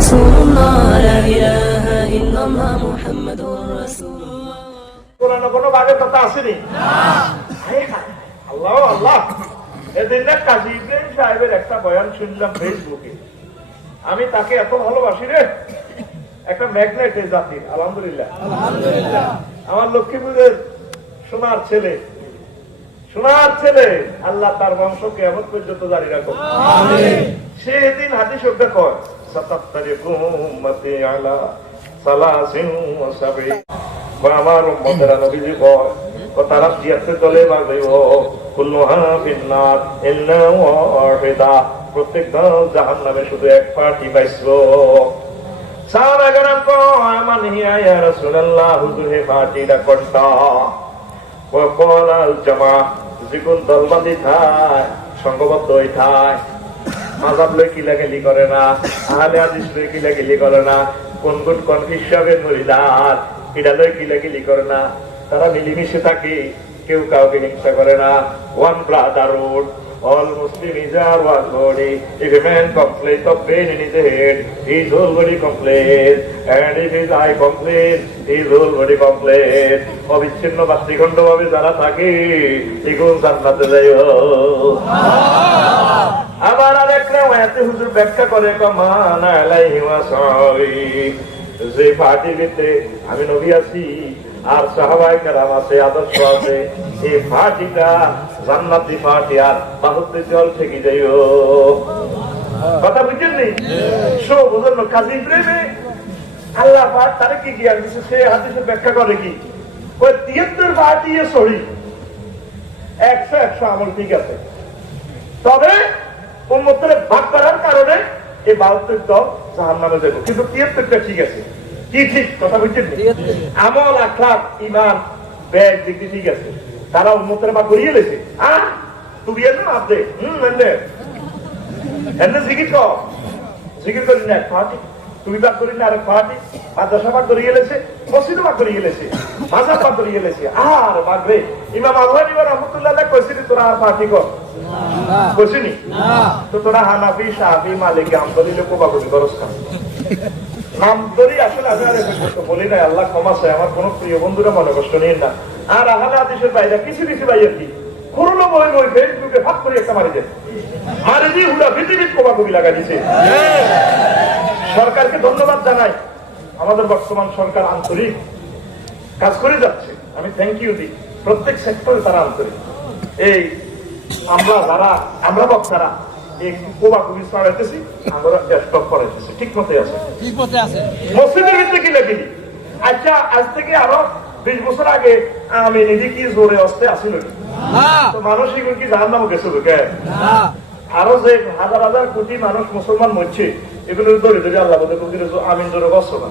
রাসূলুল্লাহ লা ইলাহা ইল্লাল্লাহ মুহাম্মাদুর রাসূলুল্লাহ। কোরআনে কোনো ভাগে কথা আসেনি না। আল্লাহ আল্লাহ, এদিন না কাজী ইব্রাহিম সাহেবের একটা বয়ান শুনলাম ফেসবুকে। আমি তাকে এত ভালোবাসি রে, একটা ম্যাগনেট এই জাতির। আলহামদুলিল্লাহ আলহামদুলিল্লাহ। আমার লক্ষ্মীপুরের সোনার ছেলে, সোনার ছেলে, আল্লাহ তার বংশ কিয়ামত পর্যন্ত জারি রাখুক। আমিন। সে এদিন হাদিস শব্দ কয় সাতাত্তারিকুম উম্মতি আলা সালাসিন ওয়া সাবঈন। আমার উম্মতেরা নবীজি কয় ও তারা জিয়াতে চলে যাবে, ও কুল্লুহা ফিন্নার ইল্লা ওয়াহিদা, প্রত্যেক দল জাহান্নামে, শুধু এক পার্টি বাইসবো। সাহাবাগণ কয় মান হিয়া ইয়া রাসূলুল্লাহ, হুজুর হে পার্টিটা কোনটা? ওয়া ক্বালা আল জামাআহ, যিকোন দলবাদী থায়, সংঘবদ্ধ হই থায়, মাযহাব লই কিলাকিলি করে না, আহলে হাদিস লই কিলাকিলি করে না, কোন কোন কনফিউশনের মরিদার এটা লই কিলাকিলি করে না, তারা মিলেমিশে থাকে, কেউ কাউকে হিংসা করে না। One Brotherhood, all Muslims are one body. If a man complains of pain in his head, his whole body complains, and if his eye complains, his whole body complains. অবিচ্ছিন্ন বাস্তিখণ্ড ভাবে যারা থাকে, দ্বিগুণ জান্নাতে যাইও। আবার আরেকটা ওয়াতে হুজুর ব্যাখ্যা করে কমান আলাইহি ওয়াসাল্লাম, যে পার্টিতে আমি নবী আছি আর সাহাবায়ে কেরাম আছে, আদর্শ আছে, এই পার্টিটা জান্নাতি পার্টি, আর বাহুতে জল থেকে যাইও। কথা বুঝছেন নি? সো বুঝুন কাজী ইব্রাহিমে আল্লাহ পাক তারে কি জ্ঞান দিচ্ছে, সে হাদিসে ব্যাখ্যা করে কি, ওই 73 পার্টি সহি 100 আমল ঠিক আছে, তবে উম্মতের ভাগ করার কারণে এই 72 দল জাহান্নামে যাবে, কিন্তু 73টা ঠিক আছে। কি ঠিক? কথা বুঝছেন? আমল, আখলাক, ঈমান, ব্যাগ দিক ঠিক আছে, তারা উম্মতের ভাগ করিয়ে লেছে। তুমি এলো না আপনি এমনি জিকির কর, জিকির করি না এক পার্টি, তুমি ভাগ করি না আরেক পার্টি, মাদ্রাসা ভাগ করিয়ে লেছে, মসজিদও ভাগ করিয়ে লেছে, মাযহাব ভাগ করিয়ে লেছে। আর ভাগবে ইমাম আজহারী রাহমাতুল্লাহ কইছিলি তোরা আর পার্টি কর, কইছিনি? তো তোরা হানাফি, শাফি, মালিকি, হাম্বলি লোক ভাগ করস না। নাম ধরি আসলে আমি আর বলি না, আল্লাহ ক্ষমা চাই, আমার কোন প্রিয় বন্ধুরা মনে কষ্ট নিন না। আর আহলে হাদিসের বাইরে কিছু কিছু ভাইয়ের কি করোনা বই বই ফেসবুকে ভাগ করে একটা মারি যায়, মারি দিয়ে হুড়া পৃথিবীর কোবাকুবি লাগা দিছে। সরকারকে ধন্যবাদ জানাই, আমাদের বর্তমান সরকার আন্তরিক কাজ করে যাচ্ছে, আমি থ্যাংক ইউ দিই। প্রত্যেক সেক্টরে তারা আন্তরিক। এই আমরা বক্তারা এই কোবাকুবি ছড়াইতেছি, আমরা স্টপ করাইতেছি, ঠিক মতে আছে, ঠিক মতে আছে। মসজিদের ভিতরে কি লেগেনি? আচ্ছা, আজ থেকে আরো 20 বছর আগে আমি নিজে কি জোরে অস্তে আসিল, তো মানুষ এগুলো কি জাহান্নামে গেছিল কে? আরো যে হাজার হাজার কোটি মানুষ মুসলমান মরছে, এগুলো ধরে ধরে আল্লাহ বলে আমিন জোরে বসছো না,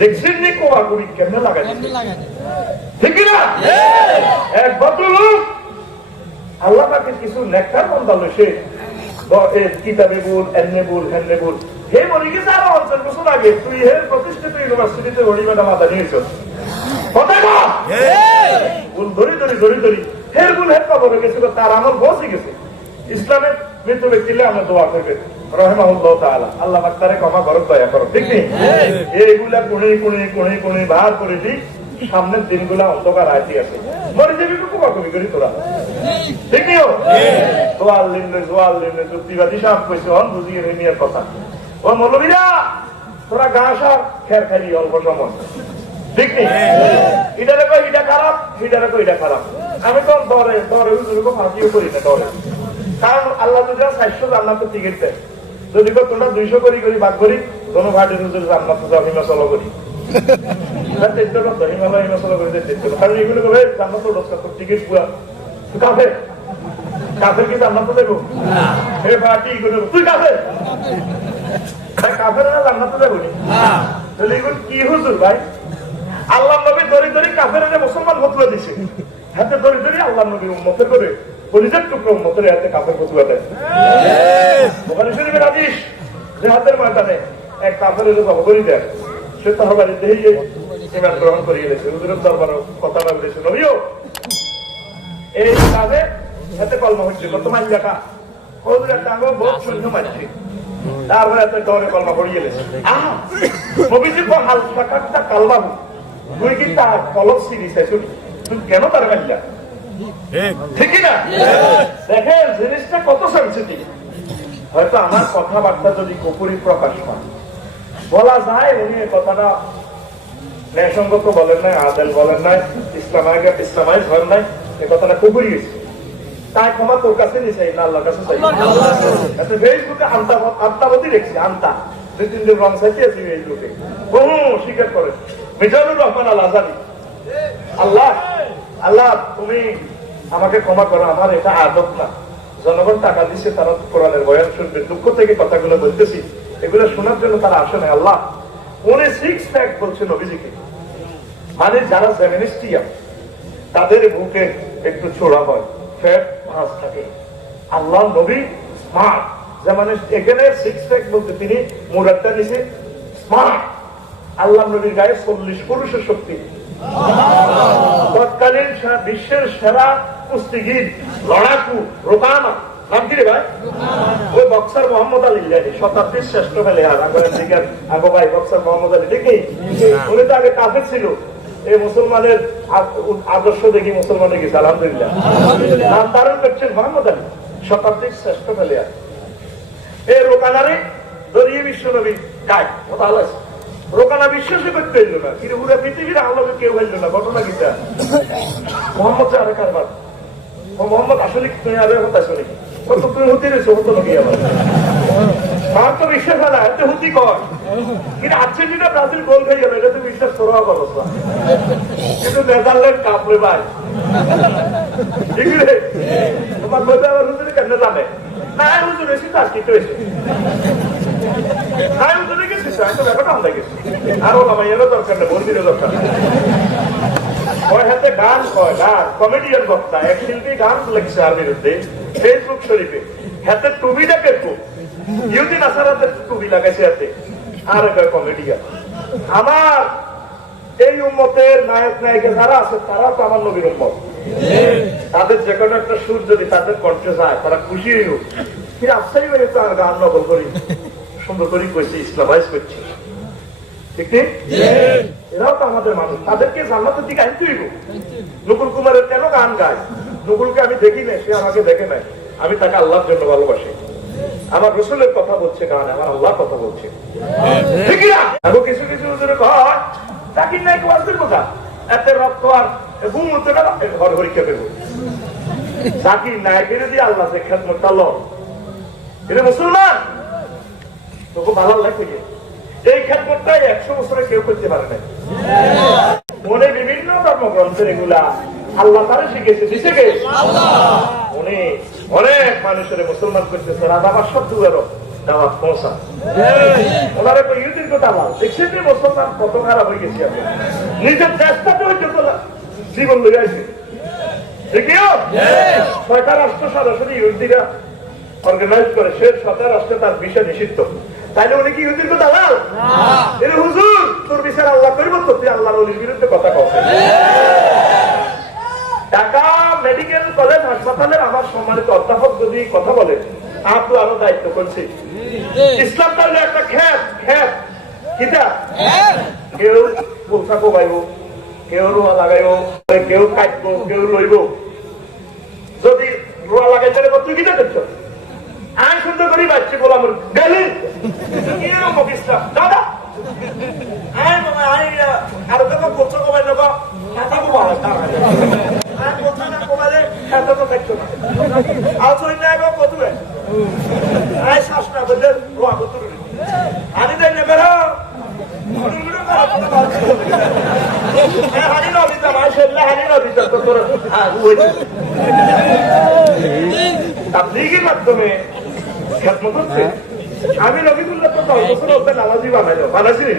দেখছেন নি কোবাকুবি কেমনে লাগাই, ঠিক না? এক ভদ্রলোক আল্লাহ পাকের কিছু নেককার বান্দা লইছে, কিতাবে বল, এমনে বল, হেমনে বল, হে মরে গেছে আরো 50 বছর আগে, তুই হে প্রতিষ্ঠিত ইউনিভার্সিটিতে হরিমাটা মাথা নিয়েছ, ধরি ধরি ধরি ধরি হের গুল হের কবরে গেছিল, তার আমল বসে গেছে। ইসলামের মৃত ব্যক্তিলে আমরা দোয়া করবে রহমাহুল্লাহ তাআলা, আল্লাহ পাক তারে ক্ষমা করো, দয়া করো, ঠিক নেই? এইগুলা কোণে কোণে কোণে কোণে বার করে দিই, সামনের দিনগুলা অন্ধকার আইতে আছে, মরে যাবি কোবাকুবি করি তোরা, ঠিক নিও? জোয়াল লিখলে জোয়াল লিখলে যুক্তিবাদী সাহেব কইছে হন বুঝিয়ে নিয়ে কথা, ও মৌলবীরা তোরা গা সার খের খাইলি অল্প সময়, ঠিক নেই? এটা দেখো এটা খারাপ, এটা দেখো এটা খারাপ। আমি তো দরে দরে ফাঁসিও করি না, ডরে, কারণ আল্লাহ যদি 400 জান্নাত টিকিট দেয়, যদি তোমরা 200 করি করি বাদ করি, কোনো ভাটির হুজুর জান্নাত হিমা চলো করি, হিমালয় হিমা চলো করি, কারণ এগুলো করে জান্নাত টিকিট পুরা কাফের, কাফের কি জান্নাত দেবো? হে ভাটি তুই কাফের, কাফের না জান্নাত দেবো নি? তাহলে এগুলো কি হুজুর ভাই? আল্লাহ নবী দরি দরি কাফের মুসলমান ফতোয়া দিছে, হাতে দরি দরি আল্লাহ নবী উম্মতের করে পরিজাত টুকরো উম্মতের হাতে কাফের ফতোয়া দেয়। বুখারী শরীফের হাদিস, যে হাতের ময়দানে এক কাফের জবাবরি দেয়, সে তো হবার ইমান গ্রহণ করিয়ে গেছে, হুজুরের দরবার কথা বলেছে, নবীও এই কাজে হাতে কলমা হচ্ছে, কত মাইল দেখা ওদের একটা আগে বহুত সৈন্য মারছে, তারপরে একটা ডরে কলমা পড়ে গেলেছে। নবীজি কো হালকা কাটটা কালবাবু, তুই কি তার কলম সিরিজ তুই কেন তার মারলা? ঠিক না? দেখেন জিনিসটা কত সেন্সিটিভ। হয়তো আমার কথাবার্তা যদি কুপুরি প্রকাশ পায়, বলা যায় উনি এই কথাটা ন্যায়সঙ্গত বলেন নাই, আদেল বলেন নাই, ইসলামাইজ বলেন নাই, এই কথাটা কুপুরি গেছে। তাই ক্ষমা তোর কাছে নিছে না আল্লাহর কাছে চাই। ফেসবুকে আন্তাবতী রেখেছি, আন্তা 2-3 দিন রং চাইতে আছি ফেসবুকে, বহু স্বীকার করে মিজানুর রহমান আল আজানি। আল্লাহ আল্লাহ তুমি আমাকে ক্ষমা করো, আমার এটা আদত না। জনগণ টাকা দিচ্ছে, তারা কোরআনের বয়ান শুনবে, দুঃখ থেকে কথাগুলো বলতেছি, এগুলো শোনার জন্য তারা আসে না। আল্লাহ উনি 6 প্যাক বলছে নবীজিকে, মানে যারা জেমিনিস্টিয়া তাদের বুকে একটু ছোড়া হয়, ফ্যাট মাছ থাকে। আল্লাহ নবী স্মার্ট, যেমন এখানে 6 প্যাক বলতে তিনি মুরাদটা নিছে স্মার্ট। আল্লাহ নবীর গায়ে 40 পুরুষের শক্তি। তৎকালীন বিশ্বের সেরা কুস্তিগির, লড়াকু, রোকানা, নাম কি রে ভাই? ওই বক্সার মোহাম্মদ আলী, শতাব্দীর শ্রেষ্ঠ খেলোয়াড় আগো ভাই বক্সার মোহাম্মদ আলী, ঠিক নেই? উনি তো আগে কাফের ছিল, এই মুসলমানের আদর্শ দেখি মুসলমান গেছে, আলহামদুলিল্লাহ। নাম ধারণ করছেন মোহাম্মদ আলী, শতাব্দীর শ্রেষ্ঠ খেলোয়াড়। এই রোকানারে দরিয়ে বিশ্ব নবী গায় ভালো আছে। রোকানা বিশ্বাসই করতে পারল না, কিন্তু পুরো পৃথিবীর আলোকে কেউ ফেলল না। ঘটনা কিটা মোহাম্মদ আরে কারবার, মোহাম্মদ আসলে তুমি আগে হতে শুনি তুমি হতে রয়েছে, হতো নাকি আবার আমার তো বিশ্বাস হয় না, এতে হুতি কর। কিন্তু আর্জেন্টিনা ব্রাজিল গোল খেয়ে গেল, এটা তো বিশ্বাস করা অবস্থা। কিন্তু নেদারল্যান্ড কাপলে ভাই, ঠিক রে? তোমার বলতে আবার হুজুরে কেন জানে না? হুজুর এসে তো আজকে তো এসে হুজুরে গেছি, তো ব্যাপারটা আমরা গেছি। আর ওলা মাইয়ারও দরকার নেই, বন্দিরও দরকার নেই। ওই হাতে গান কয়, গান কমেডিয়ান বক্তা, এক শিল্পী গান লেখছে আর বিরুদ্ধে ফেসবুক শরীফে। হাতে টুবিটা কেটবো, ইউদিন আসার হাতে টুবি লাগাইছে হাতে, আর কয় কমেডিয়ান। আমার এই উম্মতের নায়ক নায়িকা যারা আছে, তারা তো আমার নবীর উম্মত। তাদের যে কোনো একটা সুর যদি তাদের কণ্ঠে যায়, তারা খুশি হইল। কিন্তু আফসারি হয়ে তো আর গান নকল করি, সুন্দর করে কইছে, ইসলামাইজ করছি, ঠিক নেই? এরাও তো আমাদের মানুষ, তাদেরকে জান্নাতের দিকে আনতে হইব। নকুল কুমারের কেন গান গায়? নকুলকে আমি দেখি নাই, সে আমাকে দেখে নাই, আমি তাকে আল্লাহর জন্য ভালোবাসি। আমার রসুলের কথা বলছে গান, আমার আল্লাহ কথা বলছে, ঠিক না? এখন কিছু কিছু কয় চাকির নায়ক আসবে কোথা, এতে রক্ত আর গুম হতে না, ঘর পরীক্ষা দেবো। চাকির নায়কের দিয়ে আল্লাহ যে খেদমত আল্লাহ, এটা মুসলমান তোকে ভালো লাগবে। এই খেদমতটাই 100 বছরে কেউ করতে পারে না। মনে বিভিন্ন ধর্মগ্রন্থের এগুলা আল্লাহ তারা শিখেছে, দিছে কে? উনি অনেক মানুষের মুসলমান করতেছে, রাজা বাদশাহ দুয়ারও দাওয়াত পৌঁছা। ওনারা তো ইহুদির কথা বল, দেখছেন যে মুসলমান কত খারাপ হয়ে গেছে। আপনি নিজের চেষ্টাতে হইতে জীবন লইয়া আছে, দেখিও 6টা রাষ্ট্র সরাসরি ইহুদিরা অর্গানাইজ করে, সে 7টা রাষ্ট্রে তার বিষয় নিষিদ্ধ। তাইলে উনি কি ইহুদির কথা দালাল? হুজুর তোর বিচার আল্লাহ করব, তো তুই আল্লাহর ওলির বিরুদ্ধে কথা কও। ঢাকা মেডিকেল কলেজ হাসপাতালের আমার সম্মানিত অধ্যাপক যদি কথা বলে, আর তো আরো দায়িত্ব করছি। ইসলাম তাহলে একটা খ্যাত, খ্যাত কিটা, কেউ পোশা কমাইব, কেউ রোয়া লাগাইব, কেউ কাটবো, কেউ লইব। যদি রোয়া লাগাইতে তুই কিটা করছো? আমি সুন্দর করি বাচ্চি বললাম গেলি ইসলাম দাদা আরো তো করছো কমাই নেব, কমালে এত তো দেখছো না। আসলে কতুয়ে আয় শ্বাস না বললে রোয়া কত আনি দেয় নেবে হানি নবিতা মাই সেলে হানি নবিতা তো তোর তাবলীগের মাধ্যমে খেদমত হচ্ছে। আমি নবীকুল্লাহ তো 10 বছর অব্দি নামাজি বানাইছি নি।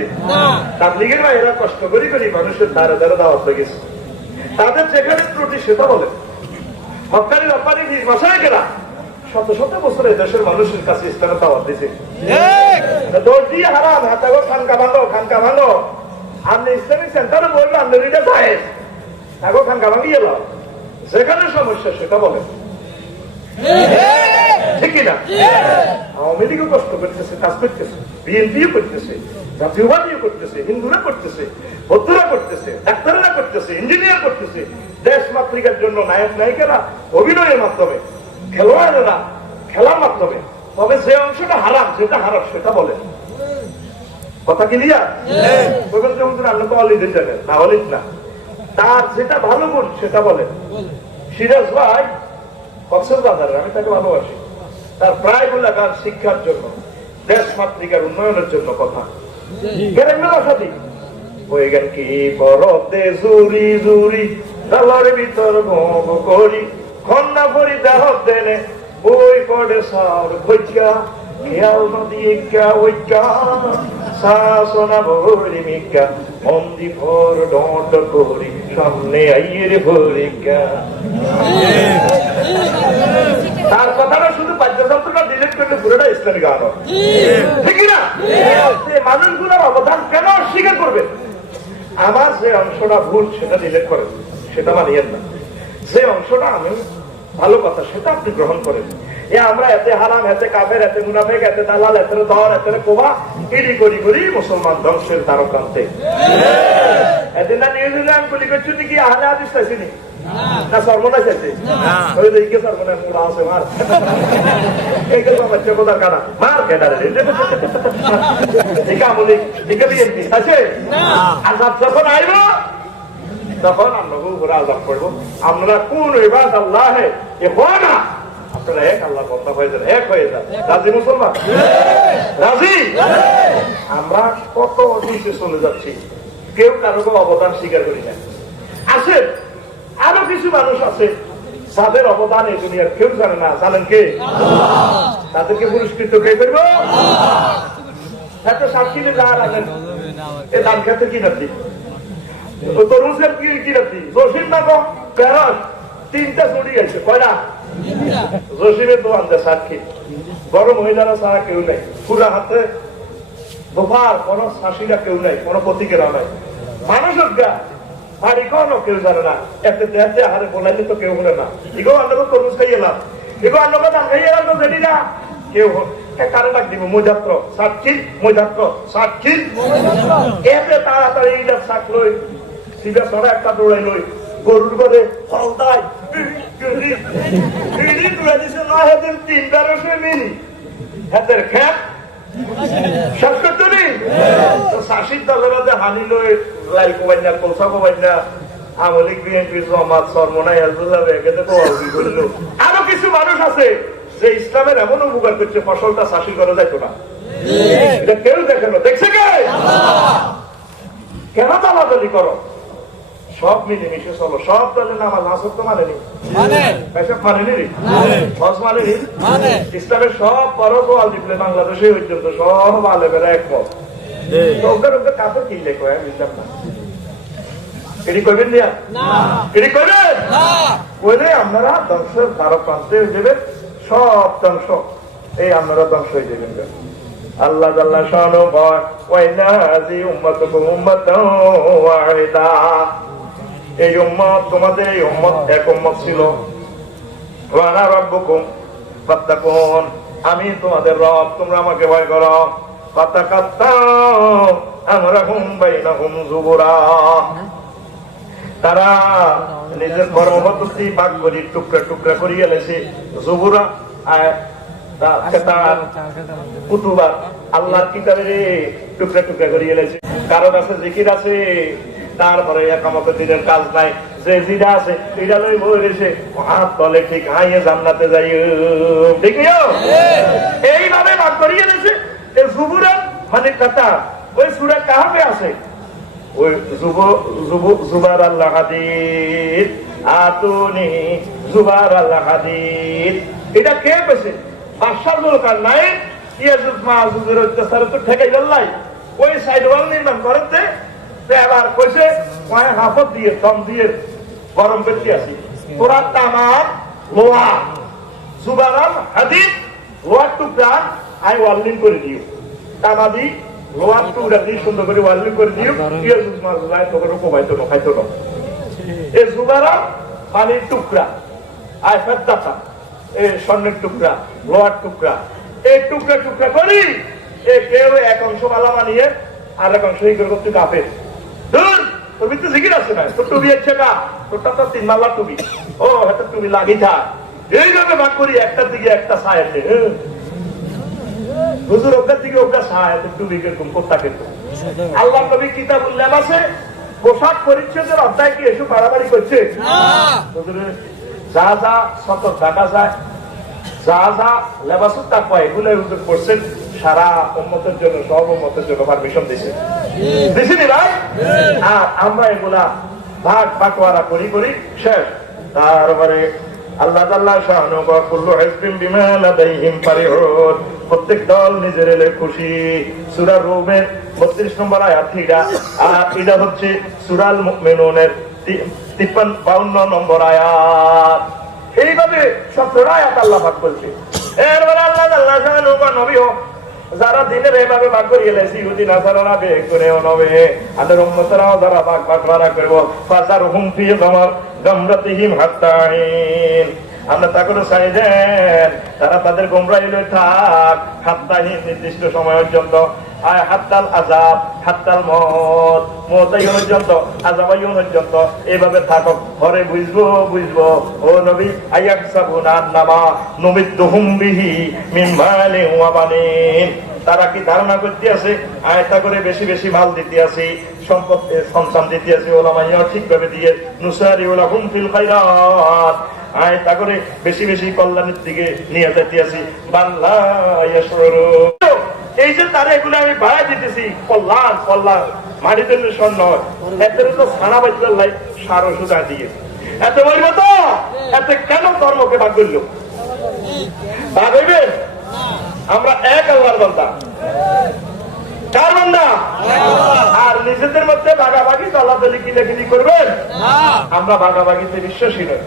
তাবলীগের ভাইয়েরা কষ্ট করি করি মানুষের ধারে ধারে দাওয়াত লেগেছে, তাদের যেখানে ত্রুটি সেটা বলে। হকানি রপ্তানি 20 বছরে গেলা শত শত বছরে দেশের মানুষের কাছে ইসলামের দাওয়াত দিয়েছে। দোষ দিয়ে হারাম, হাতাগো খানকা ভাঙো, খানকা ভাঙো। আপনি ইসলামিক সেন্টারে বলবেন আপনি এটা যায় আগো খানকা ভাঙিয়ে এলাম, যেখানে সমস্যা সেটা বলেন। ঠিক কিনা? আওয়ামী লীগও কষ্ট করতেছে, কাজ করতেছে, বিএনপিও করতেছে, জাতীয়বাদীও করতেছে, হিন্দুরা করতেছে, বৌদ্ধরা করতেছে, ডাক্তাররা করতেছে, ইঞ্জিনিয়ার করতেছে। দেশ মাতৃকার জন্য নায়ক নায়িকারা অভিনয়ের মাধ্যমে, খেলোয়াড়েরা খেলার মাধ্যমে। তবে যে অংশটা হারাম, যেটা হারাম সেটা বলেন। কথা ক্লিয়ার? আল্লাহ তো অলিদ জানেন, না অলিদ না। তার যেটা ভালো গুণ সেটা বলেন। সিরাজ ভাই কক্সবাজারের, আমি তাকে ভালোবাসি। তার প্রায় গুলা গান শিক্ষার জন্য, দেশ মাতৃকার উন্নয়নের জন্য কথা। ওই গান কি বরফে জুরি জুরি ডালার ভিতর ভোগ করি খন্না ভরি দেহ দেনে ওই পড়ে সার খোঁজা খেয়াল নদী একা ওইকা শাসনা ভরি মিকা মন্দি ভর ডট করি সামনে আইয়ের ভরিকা। তার কথাটা শুধু বাদ্যযন্ত্রটা ডিলিট করলে পুরোটা ইসলামী গান হবে, ঠিক না? মানুষগুলোর অবদান কেন অস্বীকার করবেন? আমার যে অংশটা ভুল সেটা ডিলিট করেন, সেটা মানিয়েন না। যে অংশটা আমি ভালো কথা সেটা আপনি গ্রহণ করেন। আমরা এতে হারাম, এতে কাফের, এতে মুনাফেক, এতে দালাল, এতে দর, এতে কোবা ইডি করি করি মুসলমান ধ্বংসের দ্বারকান্তে। এদিন না নিউজিল্যান্ড গুলি করছি কি আহলে হাদিস চাইছিনি না সর্বনাশ চাইছে? সর্বনাশ মোড়া আছে মার এইগুলো বাচ্চা কোথার কানা মার কেনারে ঠিক আমলি ঠিক বিএনপি আছে। আজাব যখন আইব তখন আমরা উপরে আজাব করবো। আমরা কোন ইবাদ আল্লাহ এ হয় না, আপনারা এক আল্লাহ কথা হয়ে যান, এক হয়ে যান। রাজি মুসলমান? রাজি? আমরা কত অদৃশ্যে চলে যাচ্ছি, কেউ কারো অবদান স্বীকার করি না। আসেন আরো কিছু মানুষ আছে যাদের অবদান এই দুনিয়ার কেউ জানে না, জানেন কে? তাদেরকে পুরস্কৃত কে করব? এত সাক্ষী যার আনেন এই ধান খেতে কি নাতি, তরুষের কি নাতি, জসিম নাম প্যারস তিনটা চড়ি গেছে, কয়টা? জসিমের দোয়ান দেয় সাক্ষী, বড় মহিলারা ছাড়া কেউ নেই, পুরা হাতে দোফার কোন শাসিরা কেউ নেই, কোন প্রতীকেরা নাই। মানুষের গা বাড়ি কোনো কেউ জানে না, এতে দেশে হারে বলাইলে তো কেউ বলে না। এগো আন্নকে তরমুজ খাইয়ে এলাম, এগো আন্নকে দাম খাইয়ে এলাম তো জানি না কেউ। কারে ডাক দিব? মজাত্র সাক্ষী, মজাত্র সাক্ষী। এতে তাড়াতাড়ি এইটা শাক লই, সিধা সরা একটা দৌড়াই লই, গরুর ঘরে ফলদায় দিছে না হেদিন 3-12 মিনিট হাতের খেপ শেষ করতে নেই। শাসির দলের হানি লই লাই কোবাই না, কলসা কোবাই না, আমলিক বিএনপির জমাত সরমনাই আলদুল্লাহ করল। আরো কিছু মানুষ আছে যে ইসলামের এমন উপকার করছে ফসলটা শাসি করা যাইতো না, এটা কেউ দেখে না। দেখছে কে? কেন দালাদালি করো? সব মিলেমিশে চলো। সব দলের নামাজ আসর তো মানেনি, মানেনি, হজ মানেনি। ইসলামের সব বড় গোয়াল দিলে বাংলাদেশে পর্যন্ত সব আলেমেরা একমত। ওকে ওকে কাপড় কিনলে কয় বুঝলাম না, এটি করবেন দিয়া, এটি করবেন বলে আপনারা ধ্বংসের দ্বারা প্রান্তে দেবেন, সব ধ্বংস এই আপনারা ধ্বংস হয়ে দেবেন। আল্লাহ আল্লাহ শানু কয় ওয়াইনা জি উম্মাতুকুম উম্মাতাও ওয়াহিদা, এই উম্মত তোমাদের এই উম্মত এক উম্মত ছিল। ওয়া আনা রাব্বুকুম ফাত্তাকুন, আমি তোমাদের রব, তোমরা আমাকে ভয় করো। ফাতাকাত্তাউ আমরাহুম বাইনাহুম যুবুরা, তারা নিজের কর্মপদ্ধতি ভাগ করি টুকরা টুকরা করিয়া লেছে। যুবুরা কুতুবা আল্লাহর কিতাবের টুকরা টুকরা করিয়া লেছে। কারো কাছে জিকির আছে, তারপরে একামতের দিনের কাজ নাই, যে জিরা আছে সেটা লই বই রয়েছে, হাত তলে ঠিক হাইয়ে জান্নাতে যাই, ঠিক এইভাবে ভাগ করিয়ে দিয়েছে। যুবরা মানে কথা ওই সূরা কাহাফে আছে, ওই জুবার আল্লাহ হাদিদ আতুনি জুবার আল্লাহ হাদিদ, এটা কে পেয়েছে? বাদশাহ জুলকার নাই ইয়াজুজ মাযুজের অত্যাচারে তো ঠেকাই গেলাই, ওই সাইড ওয়াল নির্মাণ করতে এবার কইছে কয় হাফত দিয়ে দম দিয়ে গরম করতে আসি, তোরা তামাম লোহা জুবারাল হাদিদ লোহার টুকরা আই ওয়ার্লিং করে দিও, তামাদি লোহার টুকরা দিয়ে সুন্দর করে ওয়ার্লিং করে দিও, ইয়াজুজ মাযুজ আয় তোকে কোবাইতো না, খাইতো না। এই জুবারাল পানির টুকরা আয় ফেদ্দাতা এই স্বর্ণের টুকরা, লোহার টুকরা, এই টুকরা টুকরা করি কেউ এক অংশ মালা বানিয়ে আর এক অংশ করতে কাপে তুমি তো জিকির আছে না, তোর টুবি হচ্ছে না, তোরটা তো 3 মাল্লার টুবি, ও হাতে টুবি লাগি থাক, এইভাবে ভাগ করি একটার দিকে একটা ছায় আছে, হুজুর ওটার দিকে ওটা ছায়, টুবি কিরকম কোথা কিন্তু আল্লাহ নবী কিতাব উল্লেখ আছে, পোশাক পরিচ্ছদের অধ্যায় কি এসব বাড়াবাড়ি করছে? যা যা শত দেখা যায়, যা যা লেবাসুর তাকওয়া এগুলো হুজুর করছেন সারা উম্মতের জন্য, সব উম্মতের জন্য পারমিশন দিয়েছে, দিছিনি ভাই? আর আমরা এগুলা ভাগ বাটোয়ারা করি করি শেষ। তারপরে আল্লাহ তাআলা শানু ওয়া কুল্লু হিজবিন বিমা লাদাইহিম ফারিহুন, প্রত্যেক দল নিজের এলে খুশি। সূরা রুমের 32 নম্বর আয়াত থেকে, আর এটা হচ্ছে সূরা আল মুমিনুনের 53-52 নম্বর আয়াত। এইভাবে 17 আয়াত আল্লাহ পাক বলছে। এরপরে আল্লাহ তাআলা শানু ওয়া নবীও যারা দিনের এভাবে ভাগ করিয়ে লেছি, ইহুদি নাসারারা বের করেও নবে, আমাদের উম্মতরাও যারা ভাগ বাটোয়ারা করব, ফাসারহুম ফি গামরাতিহিম হাত্তা হিন, আমরা তা করে চাই দেন তারা তাদের গোমরাহিলে থাক হাত্তা হিন, নির্দিষ্ট সময়ের জন্য, আয় হাত্তাল আযাব, হাত্তাল মওত, মওতাই পর্যন্ত, আযাবাই পর্যন্ত এইভাবে থাকক। ঘরে বুঝবো ও নবী, আয়াহসাবুনা আন্নামা নুমিদ্দুহুম বিহি মিন মালিন ওয়া বানিন, তারা কি ধারণা করতে আছে আয়তা করে বেশি বেশি মাল দিতে আছে, সম্পদ সন্তান দিতে আছে, ওলামাইয়া ঠিকভাবে দিয়ে নুসারিউ লাহুম ফিল খায়রাত, আয়তা করে বেশি বেশি কল্যাণের দিকে নিয়ে যেতে আছে, বাল্লা ইয়াশউরুন। এই যে তারা এগুলো আমি বাড়াই দিতেছি, কল্যাণ কল্যাণ মাটিতে স্বর্ণ, এতে তো ছানা বাজবার লাই সার ওষুধ দিয়ে এত বলব তো, এতে কেন ধর্মকে ভাগ করলো? ভাগ হইবে? আমরা এক আল্লাহর বান্দা, কার বান্দা? আর নিজেদের মধ্যে ভাগাভাগি দলাদলি কিলাকিলি করবেন? আমরা ভাগাভাগিতে বিশ্বাসী নই।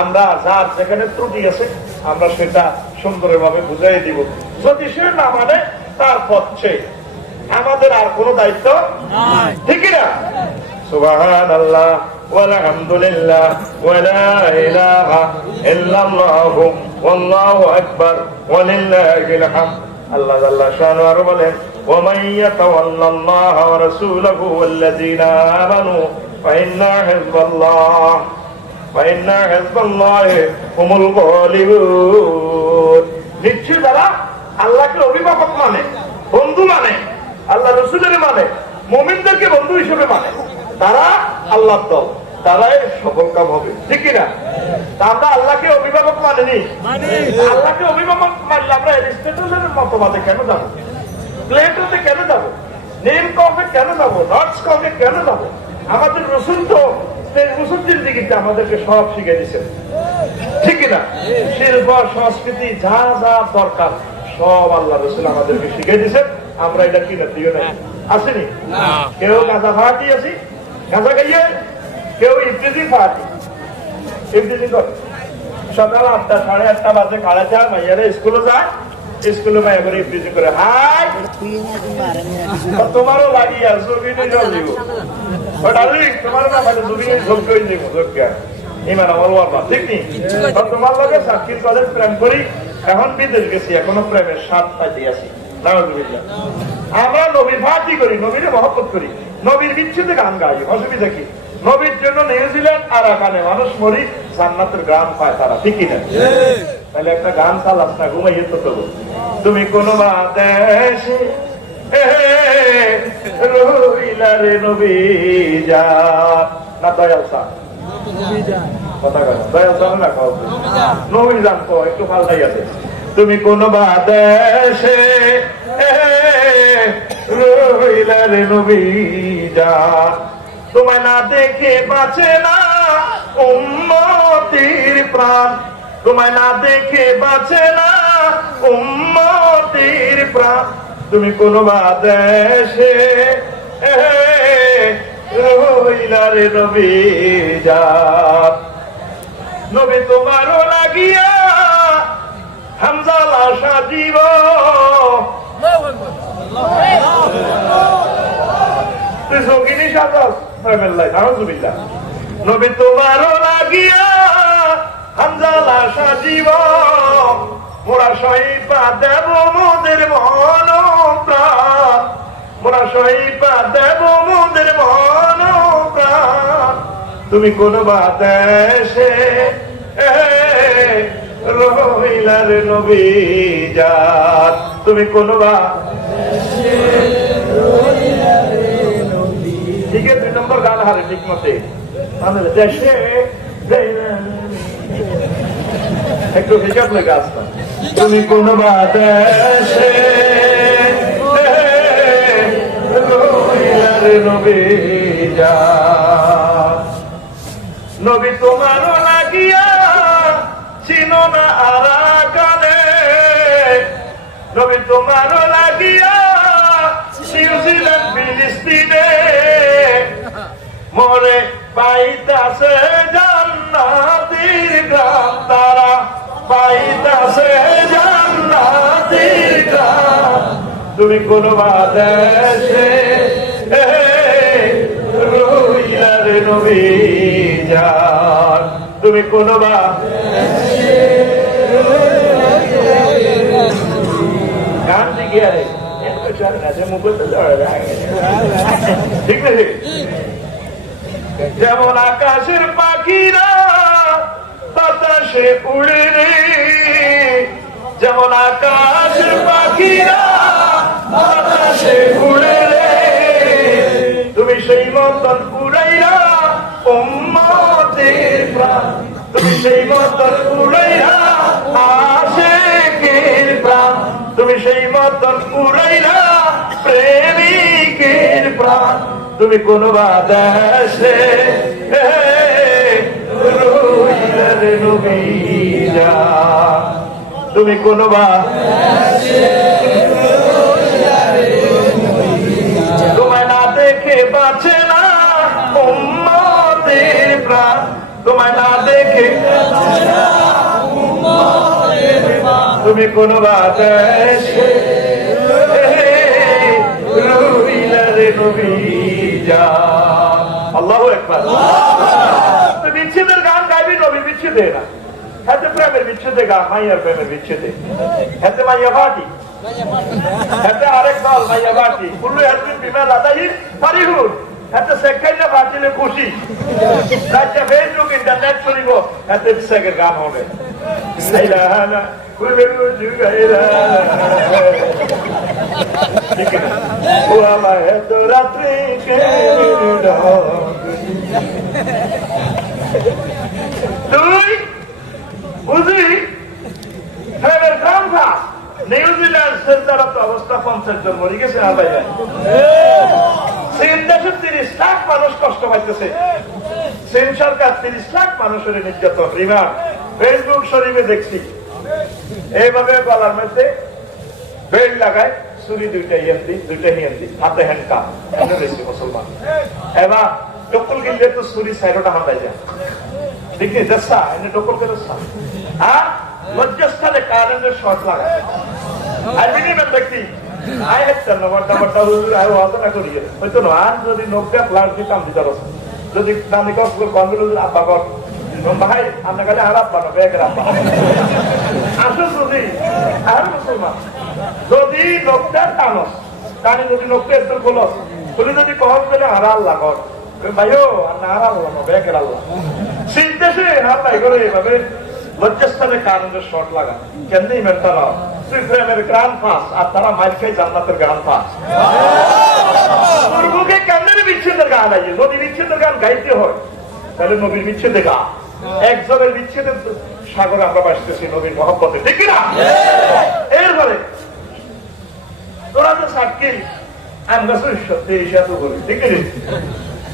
আমরা যার যেখানে ত্রুটি আছে আমরা সেটা সুন্দরভাবে বুঝাই দিব, যদি সে না মানে তার পথে আমাদের আর কোনো দায়িত্ব ঠিক না? সুবহানাল্লাহ ওয়ালহামদুলিল্লাহ ওয়ালা ইলাহা ইল্লাল্লাহু ওয়াল্লাহু আকবার ওয়ালিল্লাহিল হামদ। আল্লাহ জাল্লা শানু আরো বলেন, ওয়া মান ইয়াতাওয়াল্লাল্লাহা ওয়া রাসূলাহু ওয়াল্লাযীনা আমানু ফাইন্না হিজবাল্লাহি হুমুল গালিবুন। নিশ্চয় যারা আল্লাহকে অভিভাবক মানে, বন্ধু মানে, আল্লাহ রাসূলের মানে, মুমিনদেরকে বন্ধু হিসেবে মানে, তারা আল্লাহর দল, তারাই সফল কাম হবে, ঠিক কিনা? আমরা আল্লাহকে অভিভাবক মানিনি। আল্লাহকে অভিভাবক মানলে আমরা এরিস্টটলের মতবাদে কেন যাবো? প্লেটোতে কেন যাবো? নীল কফে কেন যাবো? নর্থ কফে কেন যাবো? আমাদের রসুল তো রসুল জিন্দিগিতে আমাদেরকে সব শিখে দিচ্ছেন, ঠিক কিনা? শিল্প সংস্কৃতি যা যা দরকার সব আল্লাহ রসুল আমাদেরকে শিখে দিচ্ছেন। আমরা এটা কিনা দিও না, আসেনি? কেউ গাঁজা ফাটি আছি, গাঁজা খাইয়ে, কেউ ইফতিজি ফাটি, ইফতিজি করে সকাল 8টা 8:30 বাজে খাড়া যায়, মাইয়ারা স্কুলে যায়, স্কুলে মাইয়া করে ইফতিজি করে। হাই তোমারও লাগিয়ে জমি দিব, তোমার না মানে জমি ঝোঁক করে দিব, ঝোঁক ইমান আমার বাবা, ঠিক নি? তোমার লগে সাক্ষীর পদে প্রেম করি, এখন বিদেশ গেছি, এখনো প্রেমের স্বাদ পাইতে আছি। আমরা নবীর ফাটি করি, নবীরে মহব্বত করি, নবীর বিচ্ছেদে গান গাই, অসুবিধা কি? নবীর জন্য নিউজিল্যান্ড আর আকানে মানুষ মরি, জান্নাতের গান পায় তারা, ঠিক কিনা? তাহলে একটা গান চালাস না, ঘুমাইয়ে তো তবু, তুমি কোন দেশে রহিলা রে নবী যা, না দয়াল সা কথা কথা দয়াল সা না খাও, নবী জান তো একটু পাল্টাই আছে। তুমি কোন দেশে রহিলা রে নবী যা, তোমায় না দেখে বাঁচে না উম্মতির প্রাণ, তোমায় না দেখে বাঁচে না উম্মতির প্রাণ, তুমি কোন দেশে রহিলা রে নবী যা, নবী তোমারও লাগিয়া হামজা লাশা জীব, তুই সঙ্গিনী সাজাস, নবী তোমারও লাগিয়া হামজালা সাজিব মোরা সহিপা দেব মোদের মন প্রাণ, মোরা সহিপা দেব মোদের মন প্রাণ। তুমি কোন বাদেশে রহিলার নবী জাত, তুমি কোন ঠিক আছে 2 নম্বর গান হারে ঠিক মতে দেশে একটু হিসাব লেগে আসতাম। তুমি কোন বাদেশে রহিলার নবী জাত, নবী তোমারও লাগিয়া চিনো না আরাকানে, নবী তোমারও লাগিয়া নিউজিল্যান্ড ফিলিস্তিনে মরে পাইতাছে জান্নাতের গ্রাম, তারা পাইতাছে জান্নাতের গ্রাম। তুমি কোন বাদেশে রহিলার নবী জাত, তুমি কোন গান দিকে ঠিক আছে। যেমন আকাশের পাখিরা বাতাসে উড়ে রে, যেমন আকাশের পাখিরা বাতাসে উড়ে রে, তুমি সেই মতন উড়াইয়া উম্মতের প্রাণ, তুমি সেই মতন উড়াইয়া আশিকের প্রাণ, তুমি সেই মতন উড়াইয়া প্রেমিকের প্রাণ। তুমি কোন বাদেশে রহিলার নবী জাত, তুমি কোন তোমায় না দেখে বাঁচে না উম্মতের প্রাণ, তোমায় না দেখে তুমি কোন বাদেশে রহিলার নবী জাত। আল্লাহু আকবার। বিচ্ছেদের গান গাইবি, নবী বিচ্ছেদে না, হাতে প্রেমের বিচ্ছেদে গান, মাইয়ার প্রেমের বিচ্ছেদে, হাতে মাইয়া পার্টি, হাতে আরেক দল মাইয়া পার্টি, কুল্লু হাসবিন বিমা লাদাহি ফারিহুন, হাতে সেখাইলে পার্টিলে খুশি, রাজ্যে ফেসবুক ইন্টারনেট চলিব, হাতে সেকের গান হবে। ও আমার এত রাত্রি তুই বুঝলি নিউজিল্যান্ড সেন্টারত অবস্থা 50 জন মরে গেছে। না ভাই, চীন দেশে 30 লাখ মানুষ কষ্ট পাইতেছে, চীন সরকার 30 লাখ মানুষের নির্যাতন রিমান্ড। ফেসবুক শরীফে দেখছি এইভাবে গলার মধ্যে বেল্ট লাগায়, চুরি দুইটা হিয়ান্তি, হাতে হ্যান্ডকাপ রয়েছে মুসলমান। এবার টকুল কিনলে তো চুরি সাইডটা হাতাই যায়, দেখি দশা এনে টকুল করে আর লজ্জাস্থানে কারেন্টের শর্ট লাগায়। আর বিনিময় ব্যক্তি আই হেঁটতেন নাম্বারটা আয় হতনা করিয়ে হয়তো না। আর যদি 90 প্লাস দিতাম ভিতর যদি নামি কনভিল আব্বা কর ভাই আপনার কাছে আর আব্বা না ব্যাগের আব্বা আসুন যদি আর মুসলমান যদি 90 টানস টানি যদি 90 একটু খোলস খুলে যদি কহস পেলে আর আল্লাহ কর ভাইও আর না আর আল্লাহ না ব্যাগের আল্লাহ শীত দেশে হাত নাই করে এইভাবে লজ্জাস্থানে কারেন্টের শর্ট লাগা কেমনি মেন্টাল তুই প্রেমের গ্রান পাস আর তারা মাইল খাই জান্নাতের গ্রান পাস। তোর বুকে কেমনি বিচ্ছেদের গান আছে, যদি বিচ্ছেদের গান গাইতে হয় তাহলে নবীর বিচ্ছেদে গা। একজনের বিচ্ছেদের সাগরে আমরা বাসতেছি নবীর মহব্বতে, ঠিক না? এরপরে তোরা তো সাক্ষী আমরা সত্যি এত করি, ঠিক আছে?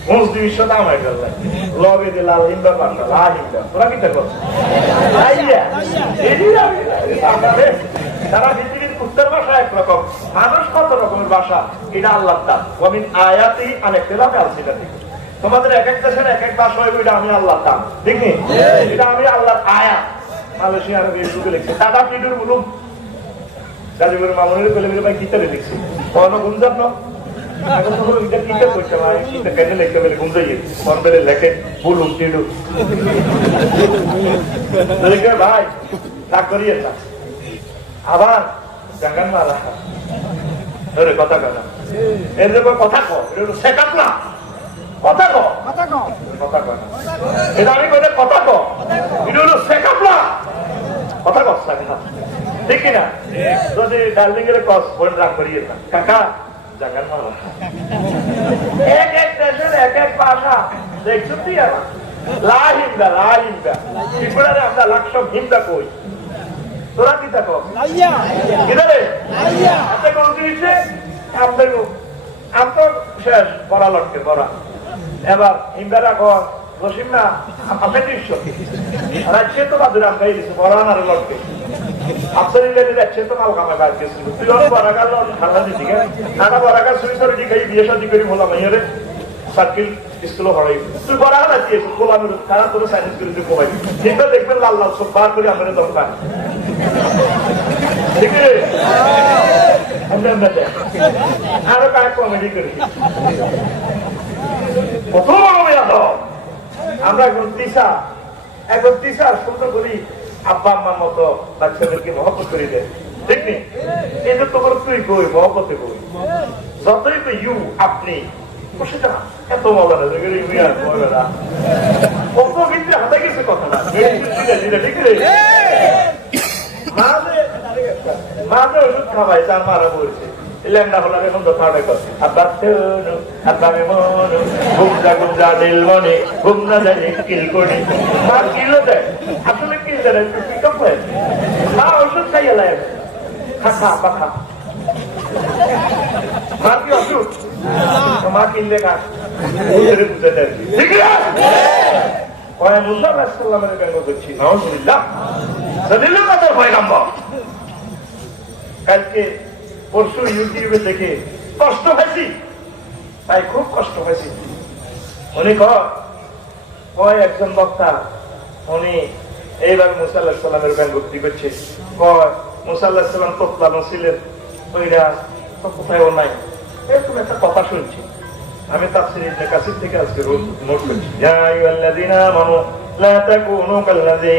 মুসলিম বিশ্বতা আমার লবে যে লাল হিন্দা পাল্টা লাল হিন্দা তোরা কি করছো? সারা পৃথিবীর উত্তর ভাষা একরকম, মানুষ কত রকমের ভাষা, এটা আল্লাহ দান। আমিন আয়াতি অনেক তেলামে আলছি এটা ঠিক। তোমাদের এক এক দেশের এক এক ভাষা হইব, এটা আমি আল্লাহ দান, ঠিক নেই? এটা আমি আল্লাহ আয়াত। মালয়েশিয়ার ফেসবুকে লিখছি টাটা পিডুর বলুন গাজীপুরের মামুনের কলেজের ভাই গীতারে লিখছি কখনো গুঞ্জাব না এখন তখন এটা কিটা করছে ভাই এটা কেন লিখতে বলে ঘুম যাইয়ে কোন বেলে লেখে ভুল উঠিল লিখে ভাই তা করিয়ে না আবার জাগান মারা ধরে কথা কথা এর কথা কো এটা সেকাত না কথা কো কথা কো এটা আমি কই কথা কো এটা হলো সেকাত না কথা কো সেকাত ঠিক না যদি ডার্লিং এর কস ফোন রাখ করিয়ে না কাকা জাগান মারা এক এক দেশের এক এক ভাষা দেখছো তুই আর লাহিন্দা ত্রিপুরারে আমরা লাখ হিন্দা কই তোরা কি থাকো কিদারে আপনি কোন দিয়েছে আমি শেষ বড়া লটকে বড়া এবার হিন্দারা কর বসিম না আপনি দৃশ্য রাজ্যে তো বাদুর আমি দিচ্ছে বড়া আনার লটকে আপনার যাচ্ছে তো মাল কামায় বাদ গেছিল তুই বরাগার ঠান্ডা দিচ্ছি ঠান্ডা বরাগার সুই সরে দিকে বিয়ে সাদি করি বললাম মেয়েরে সার্কিল স্কুলে হরাই তুই বড়া না দিয়েছিস কোলামের কারণ তোর সাইন্স করে তুই কোমাই কিন্তু দেখবেন লাল লাল সব বার করে আমাদের দরকার ঠিক আছে আরো কাজ কমেডি করেছি কত আমরা এখন তিসার সুন্দর করি আব্বা আম্মার মতো বাচ্চাদেরকে মহব্বত করে দেয় ঠিক নেই এই যে তোমার তুই কই মহব্বতে কই যতই তো ইউ আপনি বসে যা এত মজা না কত কিন্তু হাতে গেছে কথা না ঠিক মাঝে ওষুধ খাওয়াই চার মারা পড়েছে ল্যাংডা হলার এখন তো খাওয়া আব্বা আব্বাকে মনে ঘুমটা ঘুমটা দিল মনে ঘুমনা জানি কিল করি মা কিলো দেয় আসলে কিল দেয় পিকআপ হয় মা ওষুধ খাইয়া লাগে খা পাখা মার কি অসুখ মা কিনলে খা বুঝতে দেয় ঠিক আছে মুসা আলাইহিসসালামের ব্যঙ্গ করছি নাউজুবিল্লাহ সাল্লাল্লাহু আলাইহি পয়গম্বর কালকে পরশু ইউটিউবে দেখে কষ্ট হয়েছি তাই খুব কষ্ট হয়েছি উনি কয় একজন বক্তা উনি এইবার মুসা আলাইহিস সালামের ব্যঙ্গোক্তি করছে কয় মুসা আলাইহিস সালাম তোতলানো ছিলেন ওইরা তো কোথায়ও নাই এরকম একটা কথা শুনছি আমি তাফসীর ইবনে কাসির থেকে আজকে নোট করছি ইয়া আইয়ুহাল্লাযীনা আমানু লা তাকুনু কাল্লাযী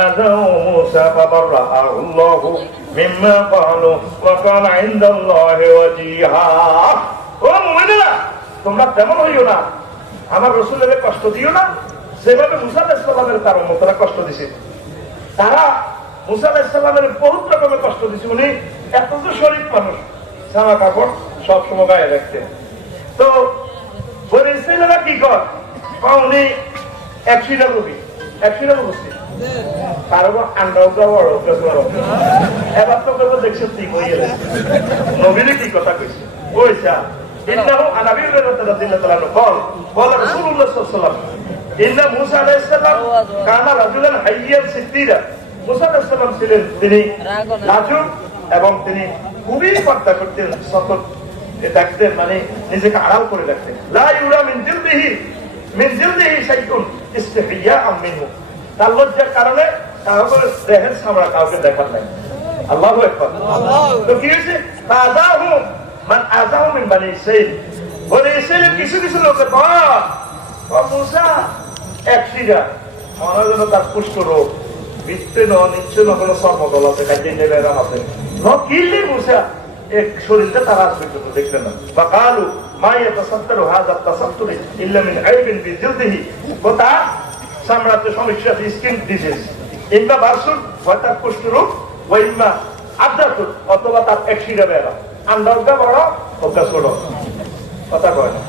আযাউ মূসা ফাবাররাআহু আল্লাহু মিম্মা ক্বালু ওয়া কানা ইনদাল্লাহি ওয়াজিহা ও মুমিনেরা তোমরা তেমন হইও না আমার রাসূলের কষ্ট দিও না যেভাবে মূসা আলাইহিস সালামের তার উম্মতরা কষ্ট দিছে তারা মূসা আলাইহিস সালামের বহুত রকমের কষ্ট দিছে উনি এত শরীফ মানুষ জামা কাপড় সব সময় গায়ে রাখতেন তো ছেলেরা কি কর উনি একশিটা বুঝছি কারো আন্ডাও এবার তো কেবল দেখছে ঠিক হয়ে গেলে নবীনে কি কথা কইছে ওইসা ইন্নাহু আনাবী রাদিয়াল্লাহু কল বলা রাসূলুল্লাহ সাল্লাল্লাহু আলাইহি ওয়াসাল্লাম ইন্না মূসা আলাইহিস সালাম কানা রাজুলান হাইয়ান সিদ্দিরা মূসা আলাইহিস সালাম ছিলেন তিনি লাজুক এবং তিনি খুবই পর্দা করতেন সতত দেখতেন মানে নিজেকে আড়াল করে রাখতেন লা ইউরা মিন জিলদিহি শাইউন ইসতিহিয়াআম মিনহু তার লজ্জার কারণে কাউকে দেহের সামনে কাউকে দেখার নাই আল্লাহু আকবার তো কি হয়েছে ফাযাহু মান আযাহু মিন বনি ইসরাঈল বনি ইসরাঈলের কিছু কিছু লোকে ও মূসা একশিরা মনে যেন তার কুষ্ঠ রোগ বিচ্ছিন্ন নিচ্ছিন্ন কোনো সর্বদল আছে কাজে নেবে আছে কিনলে মূসা এক শরীরটা তারা আসবে দেখলেন না বা কালু মাইয়া তাসাত্তারু হাযা তাসাত্তুর ইল্লা মিন আইবিন বিজিলদিহি কথা সাম্রাজ্য সমস্যা স্কিন ডিজিজ ইম্মা বারসুন ওয়া তার কুষ্ঠরোগ ওয়া ইম্মা আদাতুন অথবা তার একশিরা বেরা আন্দাজটা বড় ওটা ছোট কথা কয় না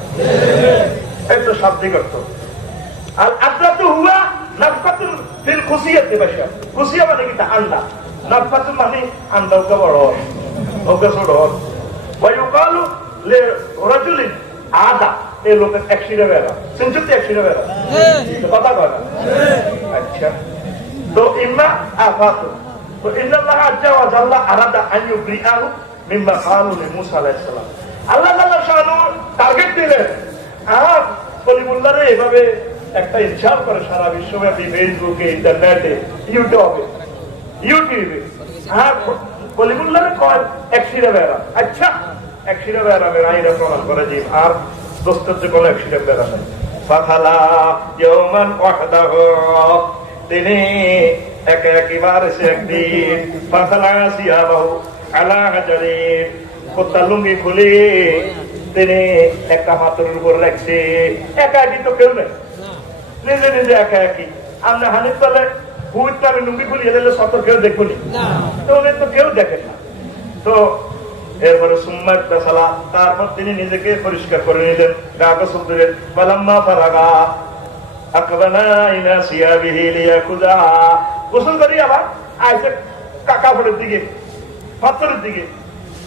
একটু শাব্দিক অর্থ আর আদাতু হুয়া নাফকাতুন ফিল খুসিয়াতি বাশা খুসিয়া মানে কি তা আন্ডা নাফকাতুন মানে আন্দাজটা বড় ওটা ছোট ওয়া ইউকালু লি রাজুলিন আদা এই লোকের একশিরা বেরা শুনতে একশিরা বেরা কথা কয় না আচ্ছা তো ইম্মা আফাতু তো ইন্নাল্লাহ আজ্জা ওয়া জাল্লা আরাদা আন ইউবরিআহু মিম্মা ক্বালু লিমূসা আলাইহিস সালাম আল্লাহ তাআলা শানু টার্গেট দিলেন আর কলিমুল্লাহরে এভাবে একটা ইনশাল করে সারা বিশ্বব্যাপী ফেসবুকে ইন্টারনেটে ইউটিউবে আর কলিমুল্লাহরে কয় একশিরা বেরা আচ্ছা অ্যাক্সিডেন্ট বেড়াবে আইরা প্রমাণ করে দিন আর দোস্তের যে কোনো অ্যাক্সিডেন্ট বেড়াবে ফাখালা ইয়াওমান ওয়াহদাহু তিনি একে একেবার এসে একদিন ফাখালা সিয়াবাহু আলা হাজারিন কোত্তা লুঙ্গি খুলে তিনি একটা পাথরের উপর রাখছে একা একই তো কেউ নেই নিজে নিজে একা একই আমরা হানির তলে হুইট আমি লুঙ্গি খুলিয়ে দিলে শত কেউ দেখুনি তো ওদের তো কেউ দেখে না তো এরপরে সুম্মাত বেসালা তারপর তিনি নিজেকে পরিষ্কার করে নিলেন গা গোসল দিলেন বালাম্মা ফারাগা আকবানা ইলা সিয়াবিহি লিয়াকুযা গোসল করি আবার আইসে কাপড়ের দিকে পাথরের দিকে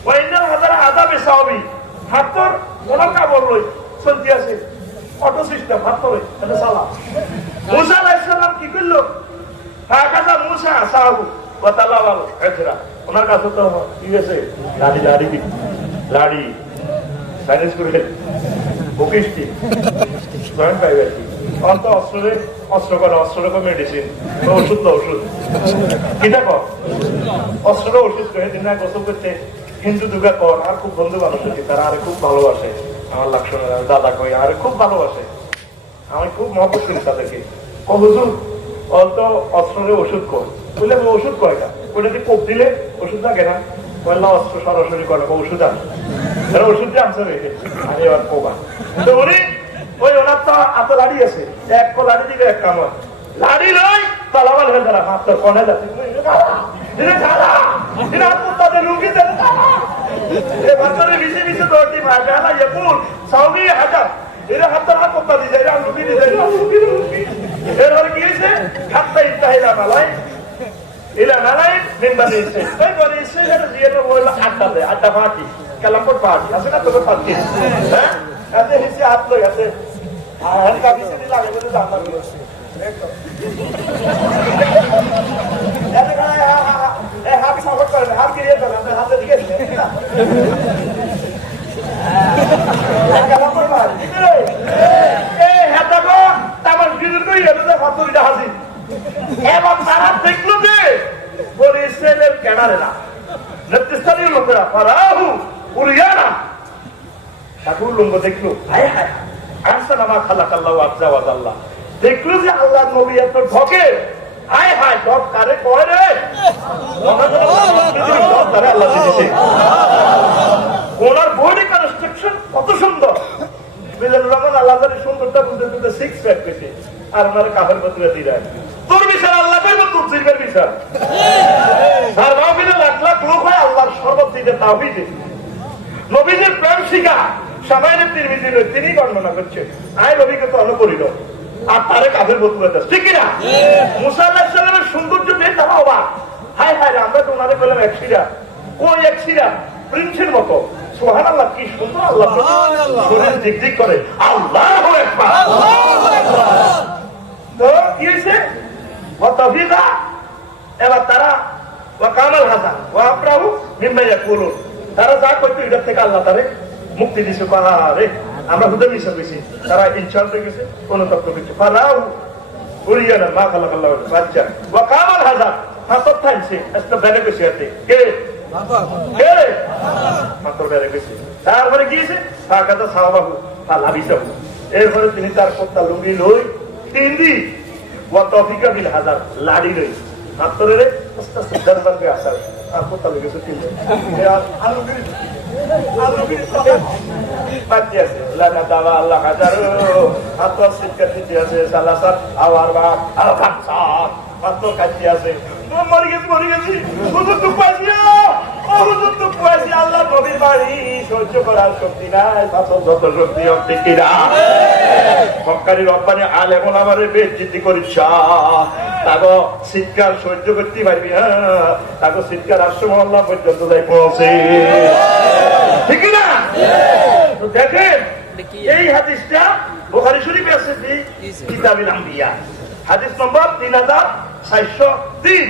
ওয়াইনাল হাজারা আযাবে সাওবি পাথর ওনার কাপড় লই চলতে আছে অটো সিস্টেম পাথরে এটা সালা মুসা আলাইহিস সালাম কি করলো হাকাজা মুসা সাহাবু ওয়া তালাওয়াল ইজরা ওনার কাছে তো কি আছে লাড়ি সাইন্স করে বুকিস্টি জয়েন্ট প্রাইভেট অন্ত অস্ত্র করে মেডিসিন ওষুধ তো ওষুধ কি দেখো অস্ত্র ওষুধ করে দিন না গোসল করতে হিন্দু দুর্গা কর আর খুব বন্ধু মানুষ আছে তারা আর খুব ভালোবাসে আমার লক্ষণের দাদা কই আর খুব ভালোবাসে আমি খুব মহব্বত করি তাদেরকে হুজুর অন্ত অস্ত্রের ওষুধ কর বললে ওষুধ কয়টা ওটা দিয়ে কোপ দিলে ওষুধ থাকে না পয়লা অস্ত্র সরাসরি করে ওষুধ আছে ওষুধ দিয়ে আমসা রেখে আমি এবার কোবা তো উনি ওই ওনার তো এত লাড়ি আছে এক লাড়ি দিবে এক কামড় লাড়ি লই তালাবাল হয়ে যারা হাত তোর কনে যাচ্ছে এরা হাত হাত কোপা দিয়ে যায় লুকি দিয়ে যায় এরপরে কি হয়েছে হাতটা ইত্তাহিলা মালাই ইলা মালাই মেম্বারে এসে ওই বলে এসে জিয়াটা বললো আড্ডা দেয় আড্ডা পার্টি কালামপুর পার্টি আছে না তোর পার্টি হ্যাঁ এতে হিসে হাত লই আছে আর কাবিসে দিলে আগে বলে জানলাম হাত সাপোর্ট করেন হাত গিয়ে দেবেন হাতে দিকে কালামপুর পার্টি এবং তারা দেখলো যে বলে ইসরায়েলের ক্যাডারেরা নেতৃস্থানীয় লোকেরা ফারাহু উরিয়ানা ঠাকুর লঙ্গ দেখলো হায় হায় আহসান আমা খালাকাল্লাহু আযজা ওয়া জাল্লা দেখলো যে আল্লাহর নবী এত ঢকে হায় হায় ঢক কারে কয় রে আল্লাহ দিয়েছে ওনার বডি কনস্ট্রাকশন কত সুন্দর মিজানুর রহমান আল্লাহ সুন্দরটা বুঝতে বুঝতে সিক্স প্যাক পেয়েছে আর ওনার কাফের পত্রে দিয়ে তোর বিচার আল্লাহ করবে তোর জিরবের বিচার আর মাহফিলে লাখ লাখ লোক হয় আল্লাহর শরবত দিতে তাওহীদ নবীজির প্রেম শিখা সামাইনের তিরমিজি তিনি বর্ণনা করছে আয় নবীকে তো অনুকরিল আর তারে কাফের পত্রে দেশ ঠিক কিনা মুসা আলাইহিস সালামের সৌন্দর্য দেখে তারা অবাক হায় হায় আমরা তো ওনারে বললাম এক শিরা ওই এক শিরা প্রিন্সের মতো সুবহানাল্লাহ কি সুন্দর আল্লাহ শরীর ঝিকঝিক করে আল্লাহু আকবার তো কি হয়েছে এবার তারা কামাল হাসা ওয়াপ্রাহু মিম্মা ইয়াকুলুন তারা যা করতে এটার থেকে আল্লাহ তারে মুক্তি দিছে পাহাড়ে আমরা হুদে মিশে গেছি তারা ইনশাল হয়ে গেছে অনুতপ্ত করছে ফালাহু উরিয়ানা মা খালাকাল্লাহু বাচ্চা ওয়া কামাল হাসা হাসত থাকছে একটা বেড়ে গেছে আতে কে তারপরে গিয়েছে এরপরে তিনি তার কর্তা লুঙ্গি লই তিন দিন হাজার লাড়ি রই হাতরে আসার আর কর্তা লেগেছে তিন দিন আল্লাহ হাজার হাত শিক্ষা আছে সালাসার আবার মাত্র কাছে আছে মরে গেছি আল্লাহ নবীর বাড়ি সহ্য করার শক্তি নাই যত শক্তি কিনা সরকারি রপ্তানি আলেম ওলামারে বেজ্জিতি করিস তাকে শীতকাল সহ্য করতে পারবি হ্যাঁ তাকে শীতকাল আশ্রম আল্লাহ পর্যন্ত যাই পৌঁছে ঠিক না তো দেখেন এই হাদিসটা বুখারী শরীফে আছে কিতাবুল আম্বিয়া হাদিস নম্বর 3403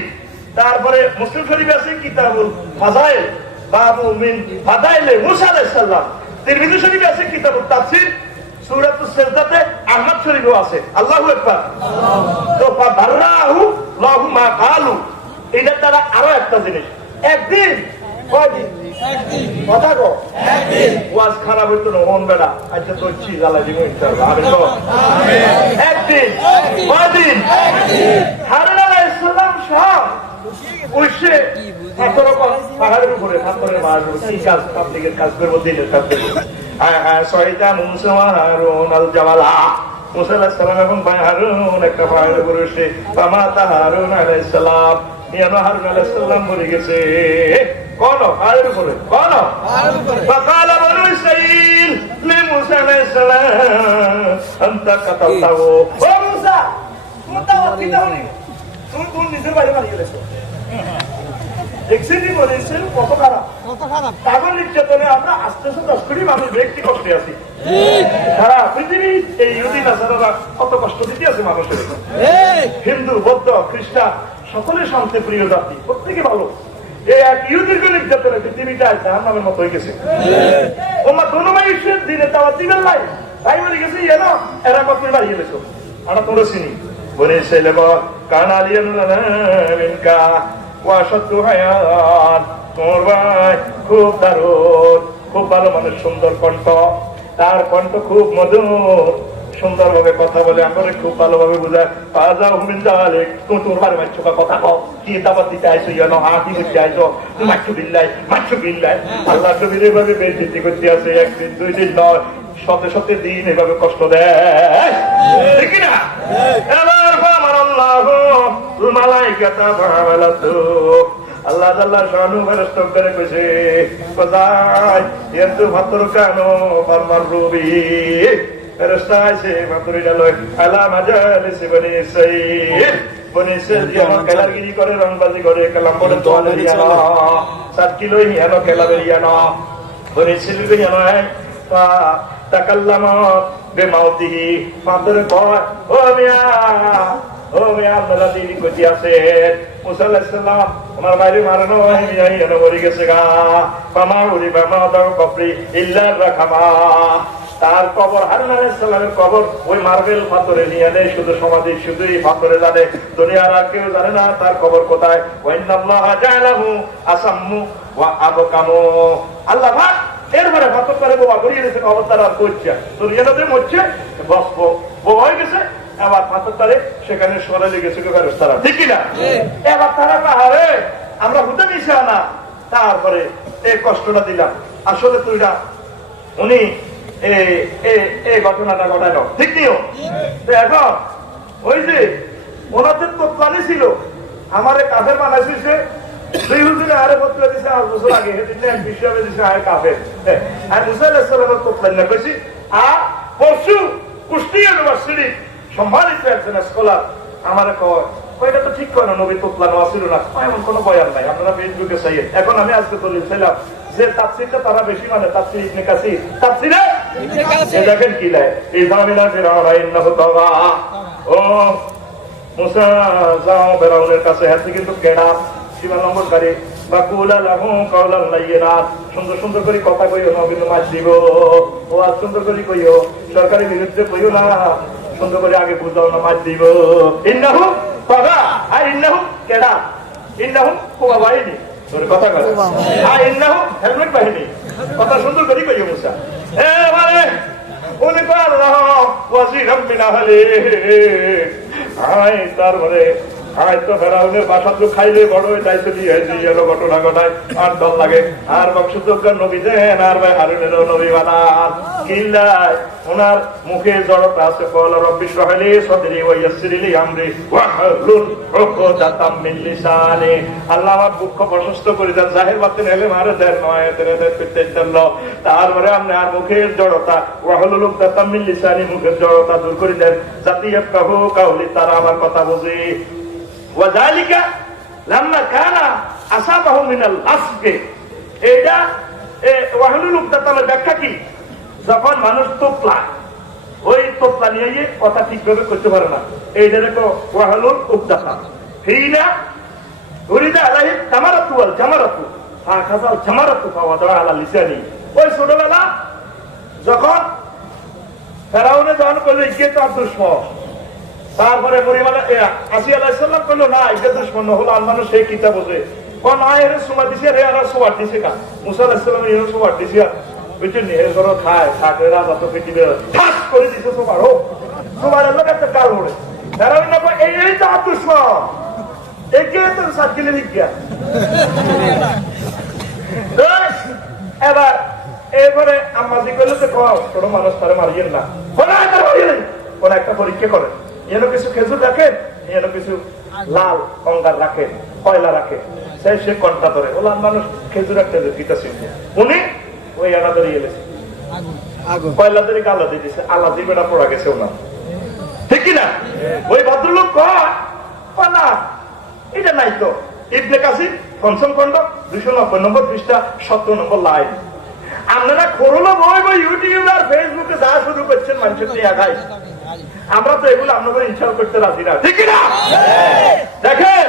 তারপরে মুসলিম শরীফে আছে কিতাবুল ফাযাইল বাবু মিন ফাদাইলে মুসা আলাইহিস সালাম তিরমিজি শরীফে আছে কিতাবুত তাফসীর সূরাতুস সিজদাতে আহমদ শরীফে আছে আল্লাহু আকবার তো ফাবারাহু লাহু মা কালু এটা তারা আরো একটা জিনিস একদিন কয়দিন একদিন কথা গো ওয়াজ খারাপ হইতো না মন বেড়া আচ্ছা তোর চি জ্বালা দিব ইনশাআল্লাহ আমি তো একদিন কয়দিন হারুন আলাইহিস সালাম সব উঠছে পাহাড়ের উপরে পাথরের মার কি কাজ পাবলিকের কাজ করবো দিনের কাজ করবো সহিতা মুসা হারুন আল জামালা মুসা আলাইহিস সালাম এবং ভাই হারুন একটা পাহাড়ের উপরে উঠছে মাতা হারুন আলাইহিস সালাম হারুন আলাইহিস সালাম মরে গেছে কোন পাহাড়ের উপরে কোন فقال بنو إسرائيل لموسى عليه السلام أنت قتلته ও মুসা তুমি তো কি দাওনি তুমি নিজের বাইরে মারিয়ে গেছো দেখছেনই বলেছেন কত খারাপ পাগল নির্যাতনে আমরা আস্তে আস্তে 10 কোটি মানুষ ব্যক্তি কষ্টে আছি সারা পৃথিবী এই ইহুদি নাসারারা কত কষ্ট দিতে আছে মানুষের হিন্দু বৌদ্ধ খ্রিস্টান সকলে শান্তি প্রিয় জাতি প্রত্যেকে ভালো এই এক ইহুদির নির্যাতনে পৃথিবীটা জাহান্নামের মতো হয়ে গেছে ওমা দোনো মানুষের দিনে তাওয়া দিবেন নাই তাই বলে গেছে এরা কত বাড়িয়ে গেছো আমরা তোর চিনি বলে ছেলে কানালিয়ানকা তোমার ভাই খুব দারুণ খুব ভালো মানুষ সুন্দর কণ্ঠ তার কণ্ঠ খুব মধুর সুন্দর ভাবে কথা বলে আমরা খুব ভালোভাবে বুঝায় পাজা হুমিন দালে তুমি তোমার বাড়ি মাছ কথা কও কি দাবাত দিতে আইছো হাতি করতে আইছো তুমি মাছ বিল্লাই আল্লাহ নবীর ভাবে বেইজ্জতি করতে আছে একদিন দুই দিন নয় শতে শতে দিন এভাবে কষ্ট দেয় ঠিক না মালাইকাতা ভাবালাতু আল্লাহ আল্লাহ শানু ফেরেশতা করে কইছে কোথায় এত ভাতর কানো ফরমান রবি ফেরেশতা আছে ভাতরিটা লয় আলা মাজালিস বনি ইসরাইল বনি ইসরাইল যেমন খেলাগিরি করে রংবাজি করে কালাম পড়ে দোয়ালে ইয়ানো 7 কিলো ইয়ানো খেলা বেরিয়ানো বনি ইসরাইল ইয়ানো তাকাল্লামা বিমাউতিহি ফাদর কয় ও মিয়া আপনারা দিন কইতে আছেন মুসা আলাইহিস সালাম আমার বাইরে মারানো হয়ে মরে গেছে গা পামা উরি বামা দাও কবরি ইল্লা রাখামা তার কবর হারুন আলাইহিস সালামের কবর ওই মার্বেল পাথরে নিয়ে নেই শুধু সমাধি শুধুই পাথরে জানে দুনিয়ার আর কেউ জানে না তার কবর কোথায় ওয়াইন্নাল্লাহা জাআলাহু আসাম্মু ওয়া আবকামু আল্লাহ পাক এরপরে পাথর করে বোবা করিয়ে দিয়েছে কবর তার আর করছে তোর ইয়াতে মরছে বসবো বোবা হয়ে গেছে আবার পাথর তারে সেখানে সরে লেগেছে তারা ঠিক না এবার তারা পাহাড়ে আমরা হুতে মিশে আনা তারপরে এই কষ্টটা দিলাম আসলে তুই না উনি এই ঘটনাটা ঘটানো ঠিক নিও এখন ওই যে ওনাদের তো প্লানি ছিল আমারে কাফের বানাইছে দুই হুজুরে আরে পত্র দিছে 8 বছর আগে সেদিন এক বিষয়ে দিছে আয় কাফের আর মুসা আলাইহিস সালামের তো প্লান না কইছি আর পরশু কুষ্টিয়া ইউনিভার্সিটি সম্মানিত একজন স্কলার আমারে কয় ওইটা তো ঠিক করে না নবী তো প্লান আসিল না এমন কোনো বয়ান নাই আপনারা ফেসবুকে চাইয়ে এখন আমি আজকে দলিল চাইলাম যে তাফসীরটা তারা বেশি মানে তাফসীর ইবনে কাসির তাফসীরে ইবনে কাসির দেখেন কি লাই ইজামিনা ফিরাউনা ইন্নাহু তাগা ও মুসা যাও ফিরাউনের কাছে হাতে কিন্তু কেডা সীমা লঙ্ঘনকারী বা কুলা লাহু কাওলান লাইয়িনা সুন্দর সুন্দর করে কথা কইও নবী মাছ দিব ও আর সুন্দর করে কইও সরকারের বিরুদ্ধে কইও না সুন্দর করে আগে বুঝাও না মাছ দিব ইন্নাহু তাগা আর ইন্নাহু কেডা ইন্নাহু কোয়া বাহিনী তোর কথা কর আর ইন্নাহু হেলমেট বাহিনী কথা সুন্দর করে কইও মুসা মানে উনি কয় আল্লাহ ওয়াজিরাম মিন আহলি আয় তারপরে হয়তো ফেরাউনের বাসা তো খাইলে বড় হয়ে যাইতে দিয়ে ঘটনা ঘটায় আর দল লাগে আর বংশযোগ্য নবী দেন আর ভাই হারুনেরও নবী বানান কিল্লায় ওনার মুখে জড়তা আছে বল রব্বি শরহলি সদরি ওয়া ইয়াসসিরলি আমরি ওয়াহলুল উকদাতাম মিন লিসানি আল্লাহ আমার দুঃখ প্রশস্ত করে দেন জাহির বাতিন এলে মারে দেন নয় তেরে পেতে দেন তারপরে আপনি আর মুখের জড়তা ওয়াহলুল উকদাতাম মিন লিসানি মুখের জড়তা দূর করে দেন জাতি ইয়াফকাহু কাউলি তারা আমার কথা বুঝে ওয়াযালিকা লাম্মা কানা আসাবাহু মিনাল আসকে এটা ওয়াহলুল উকদাতামের ব্যাখ্যা কি যখন মানুষ তোপলা ওই তোপলা নিয়ে কথা ঠিকভাবে করতে পারে না এইটা দেখো ওয়াহলুল উকদাতাম হিনা উরিদা আলাইহি তামারাতু ওয়াল জামারাতু ফাখাযাল জামারাতু ফাওয়াদা আলা লিসানি ওই ছোটবেলা যখন ফেরাউনে যখন করলো ইকে তো দুশমন তারপরে পরিমাণে আসি আলাইহিস সালাম করলো না ইকে দুশমন হলো আর মানুষ সেই কিতাব বোঝে কোন আয়ের সময় দিছে রে আর সময় দিছে কা মুসা আলাইহিস সালাম এর সময় দিছে বুঝছেন এর ঘর খায় খাটের রাজা তো পৃথিবী ঠাস করে দিতে তোমার হোক তোমার লোক একটা কাল ওড়ে তারা এই তো দুশ্মন একে তো সার্কিলে বিজ্ঞান এবার এরপরে আম্মাজি করলে তো কম ছোট মানুষ তারা মারিয়েন না কোন একটা পরীক্ষা করেন যেন কিছু খেজুর রাখেন যেন কিছু লাল অঙ্গার রাখেন কয়লা রাখেন সে কন্টা ধরে ওলার মানুষ খেজুর একটা গীতা শিখছে উনি ওই আনা ধরে এলেছে কয়লা ধরে গালা দিয়ে দিচ্ছে আল্লাহ দিবেটা পড়া গেছে ওনার ঠিক কিনা ওই ভদ্রলোক কয় না এটা নাই তো ইবনে কাসির পঞ্চম খন্ড 290 নম্বর পৃষ্ঠা 17 নম্বর লাইন আপনারা করলো বই ইউটিউব আর ফেসবুকে যা শুরু করছেন মানুষের নিয়ে আগাই আমরা তো এগুলো আপনাদের ইনস্টল করতে রাজি না ঠিক না দেখেন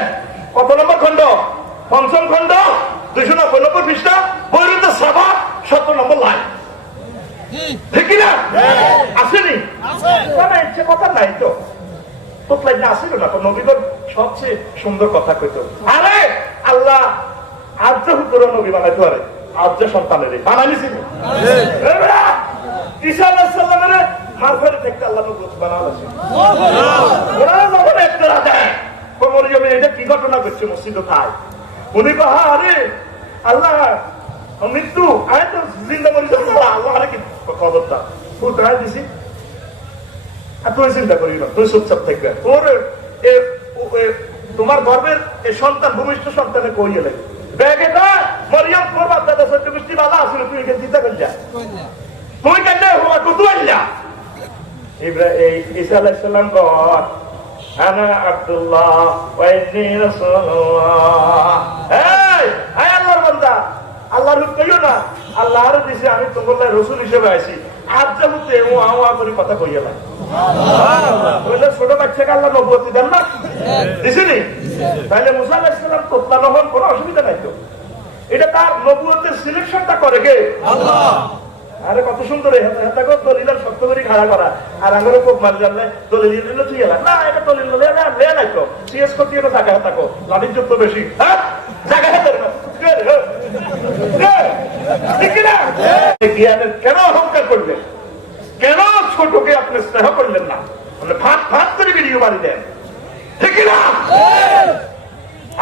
কত নম্বর খন্ড পঞ্চম খন্ড 290 নম্বর পৃষ্ঠা বইরুদ্ধ সভা 17 নম্বর লাইন ঠিক না আসেনি ইচ্ছে কথা নাই তো তোতলাই না আসিল না তো নবীগণ সবচেয়ে সুন্দর কথা কইতো আরে আল্লাহ আর্য হুতর নবী বানাইতে পারে আর্য সন্তানের বানাইছিল ঈসা আলাইহিস সালামের মারফতে থেকে আল্লাহ নবী বানাইছে ওরা যখন একটা রাজায় মরিয়মে এটা কি ঘটনা ঘটছে মসজিদে খায় উনি কহা আরে আল্লাহ মৃত্যু আয় তো জিন্দা মরি যাবো আল্লাহ আরে কি খবরটা কোথায় দিছি তুই চিন্তা করি না তুই চুপচাপ থাকবে তোর তোমার গর্বের এই সন্তান ভূমিষ্ঠ সন্তানে কইয়ে লাগে ব্যাগে মরিয়াম করবার দাদা সত্য বৃষ্টি বাধা আসলে তুই চিন্তা করি যা তুই কেন হওয়া কত আল্লাহ ঈসা আলাইহিস সালাম গড আনা আব্দুল্লাহ ওয়া ইন্নী রাসূলুল্লাহ এই আল্লাহর বান্দা আল্লাহর কইও না আল্লাহর দিছে আমি তোমার রাসূল হিসেবে আইছি আজ যাবতে ও আওয়া করে কথা কইয়া না সুবহানাল্লাহ ছোট বাচ্চাকে আল্লাহ নবুয়ত দেন না দিছেনি তাহলে মুসা আলাইহিস সালাম তোতলা নহন কোনো অসুবিধা নাই তো এটা তার নবুয়তের সিলেকশনটা করে কে আল্লাহ আরে কত সুন্দর হাতাকো দলিলার শক্ত করে খাড়া করা আর আমারও খুব মাল জানলে দলিল দিল তুই এলা না এটা দলিল লে না লে নাই তো সিএস করতে এটা জায়গা হাতাকো লাঠির যুক্ত বেশি হ্যাঁ জায়গা হাতে না ঠিক না জ্ঞানের কেন অহংকার করবেন কেন ছোটকে আপনি স্নেহ করলেন না মানে ভাত ভাত করে ভিডিও বাড়ি দেন ঠিক না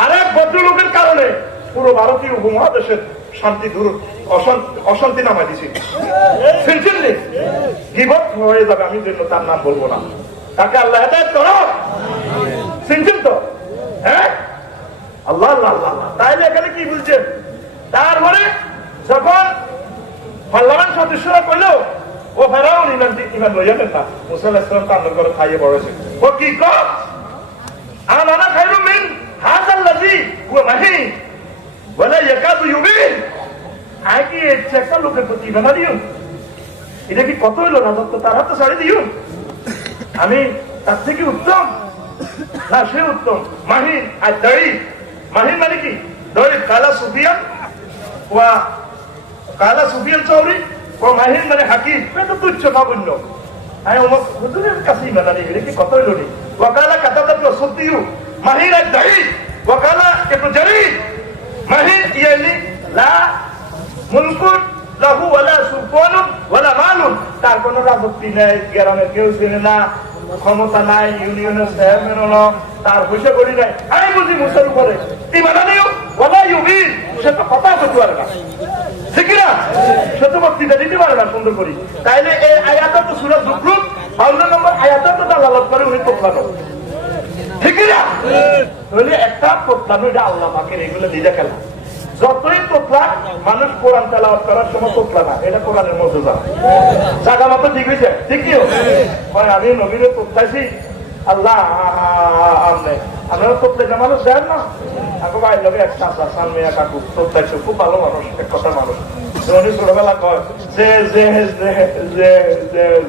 আর এক ভদ্রলোকের কারণে পুরো ভারতীয় উপমহাদেশের শান্তি দূর অশান্তি নামাই দিছি শুনছেন গীবত হয়ে যাবে আমি জন্য তার নাম বলবো না তাকে আল্লাহ হেদায়েত করো শুনছেন তো হ্যাঁ আল্লাহ আল্লাহ আল্লাহ তাইলে এখানে কি বলছেন তারপরে যখন পার্লামেন্ট সদস্যরা কইল ও ফেরাও ইমান লইয়া নেতা মুসা আলাইহিস সালাম তার ঘরে খাইয়ে বড়ছে ও কি কর আনা খাইরু মিন হাযাল্লাযী হুয়া মাহি ওয়ালা ইয়াকাদু ইউবিন আগে একটা লোকের প্রতি ইমান দিও এটা কি কত হইল রাজত্ব তার হাতে ছাড়ি দিও আমি তার থেকে উত্তম না সে উত্তম মাহিন আর দড়ি মাহিন মানে কি দড়ি কালা সুফিয়ান ওয়া কালা সুফিয়ান চৌরি ও মাহিন মানে হাকিম এটা তুচ্ছ নগণ্য আমি অমুক হুজুরের কাছে ইমান আনি এটা কি কত হইল নি ওয়াকালা কাতাদাত সত্যিউ মাহিন আর দড়ি ওয়াকালা একটু জরি মাহিন ইয়ালি লা মুলকুন লাহু ওয়ালা সুলতানুন ওয়ালা মালুন তার কোনো রাজত্ব নেই গ্রামে কেউ চিনে না ক্ষমতা নাই ইউনিয়নের চেয়ারম্যান হলো তার পয়সা করি নাই আমি বুঝি মুসার উপরে ইমান আনিও ওয়ালা ইউবিন সে তো কথা বলতে পারে না ঠিক না সে তো বক্তৃতা দিতে পারে না সুন্দর করি তাইলে এই আয়াতটা তো সূরা যুকরুত 52 নম্বর আয়াতটা তো দালালত করে উনি তোপলানো ঠিক না তাহলে একটা তোপলানো এটা আল্লাহ পাকের এগুলো নিজে খেলা যতই তোপলা মানুষ কোরআন তেলাওয়াত করার সময় তোপলা না এটা কোরআনের মর্যাদা জায়গা মতো ঠিক হয়েছে ঠিক কি আমি নবীরে তোপলাইছি আল্লাহ আপনারা তোপলাইছে মানুষ দেন না এখন ভাই লোক একটা আপনার সামনে কাকু তোপলাইছে খুব ভালো মানুষ এক কথা মানুষ উনি ছোটবেলা কয় যে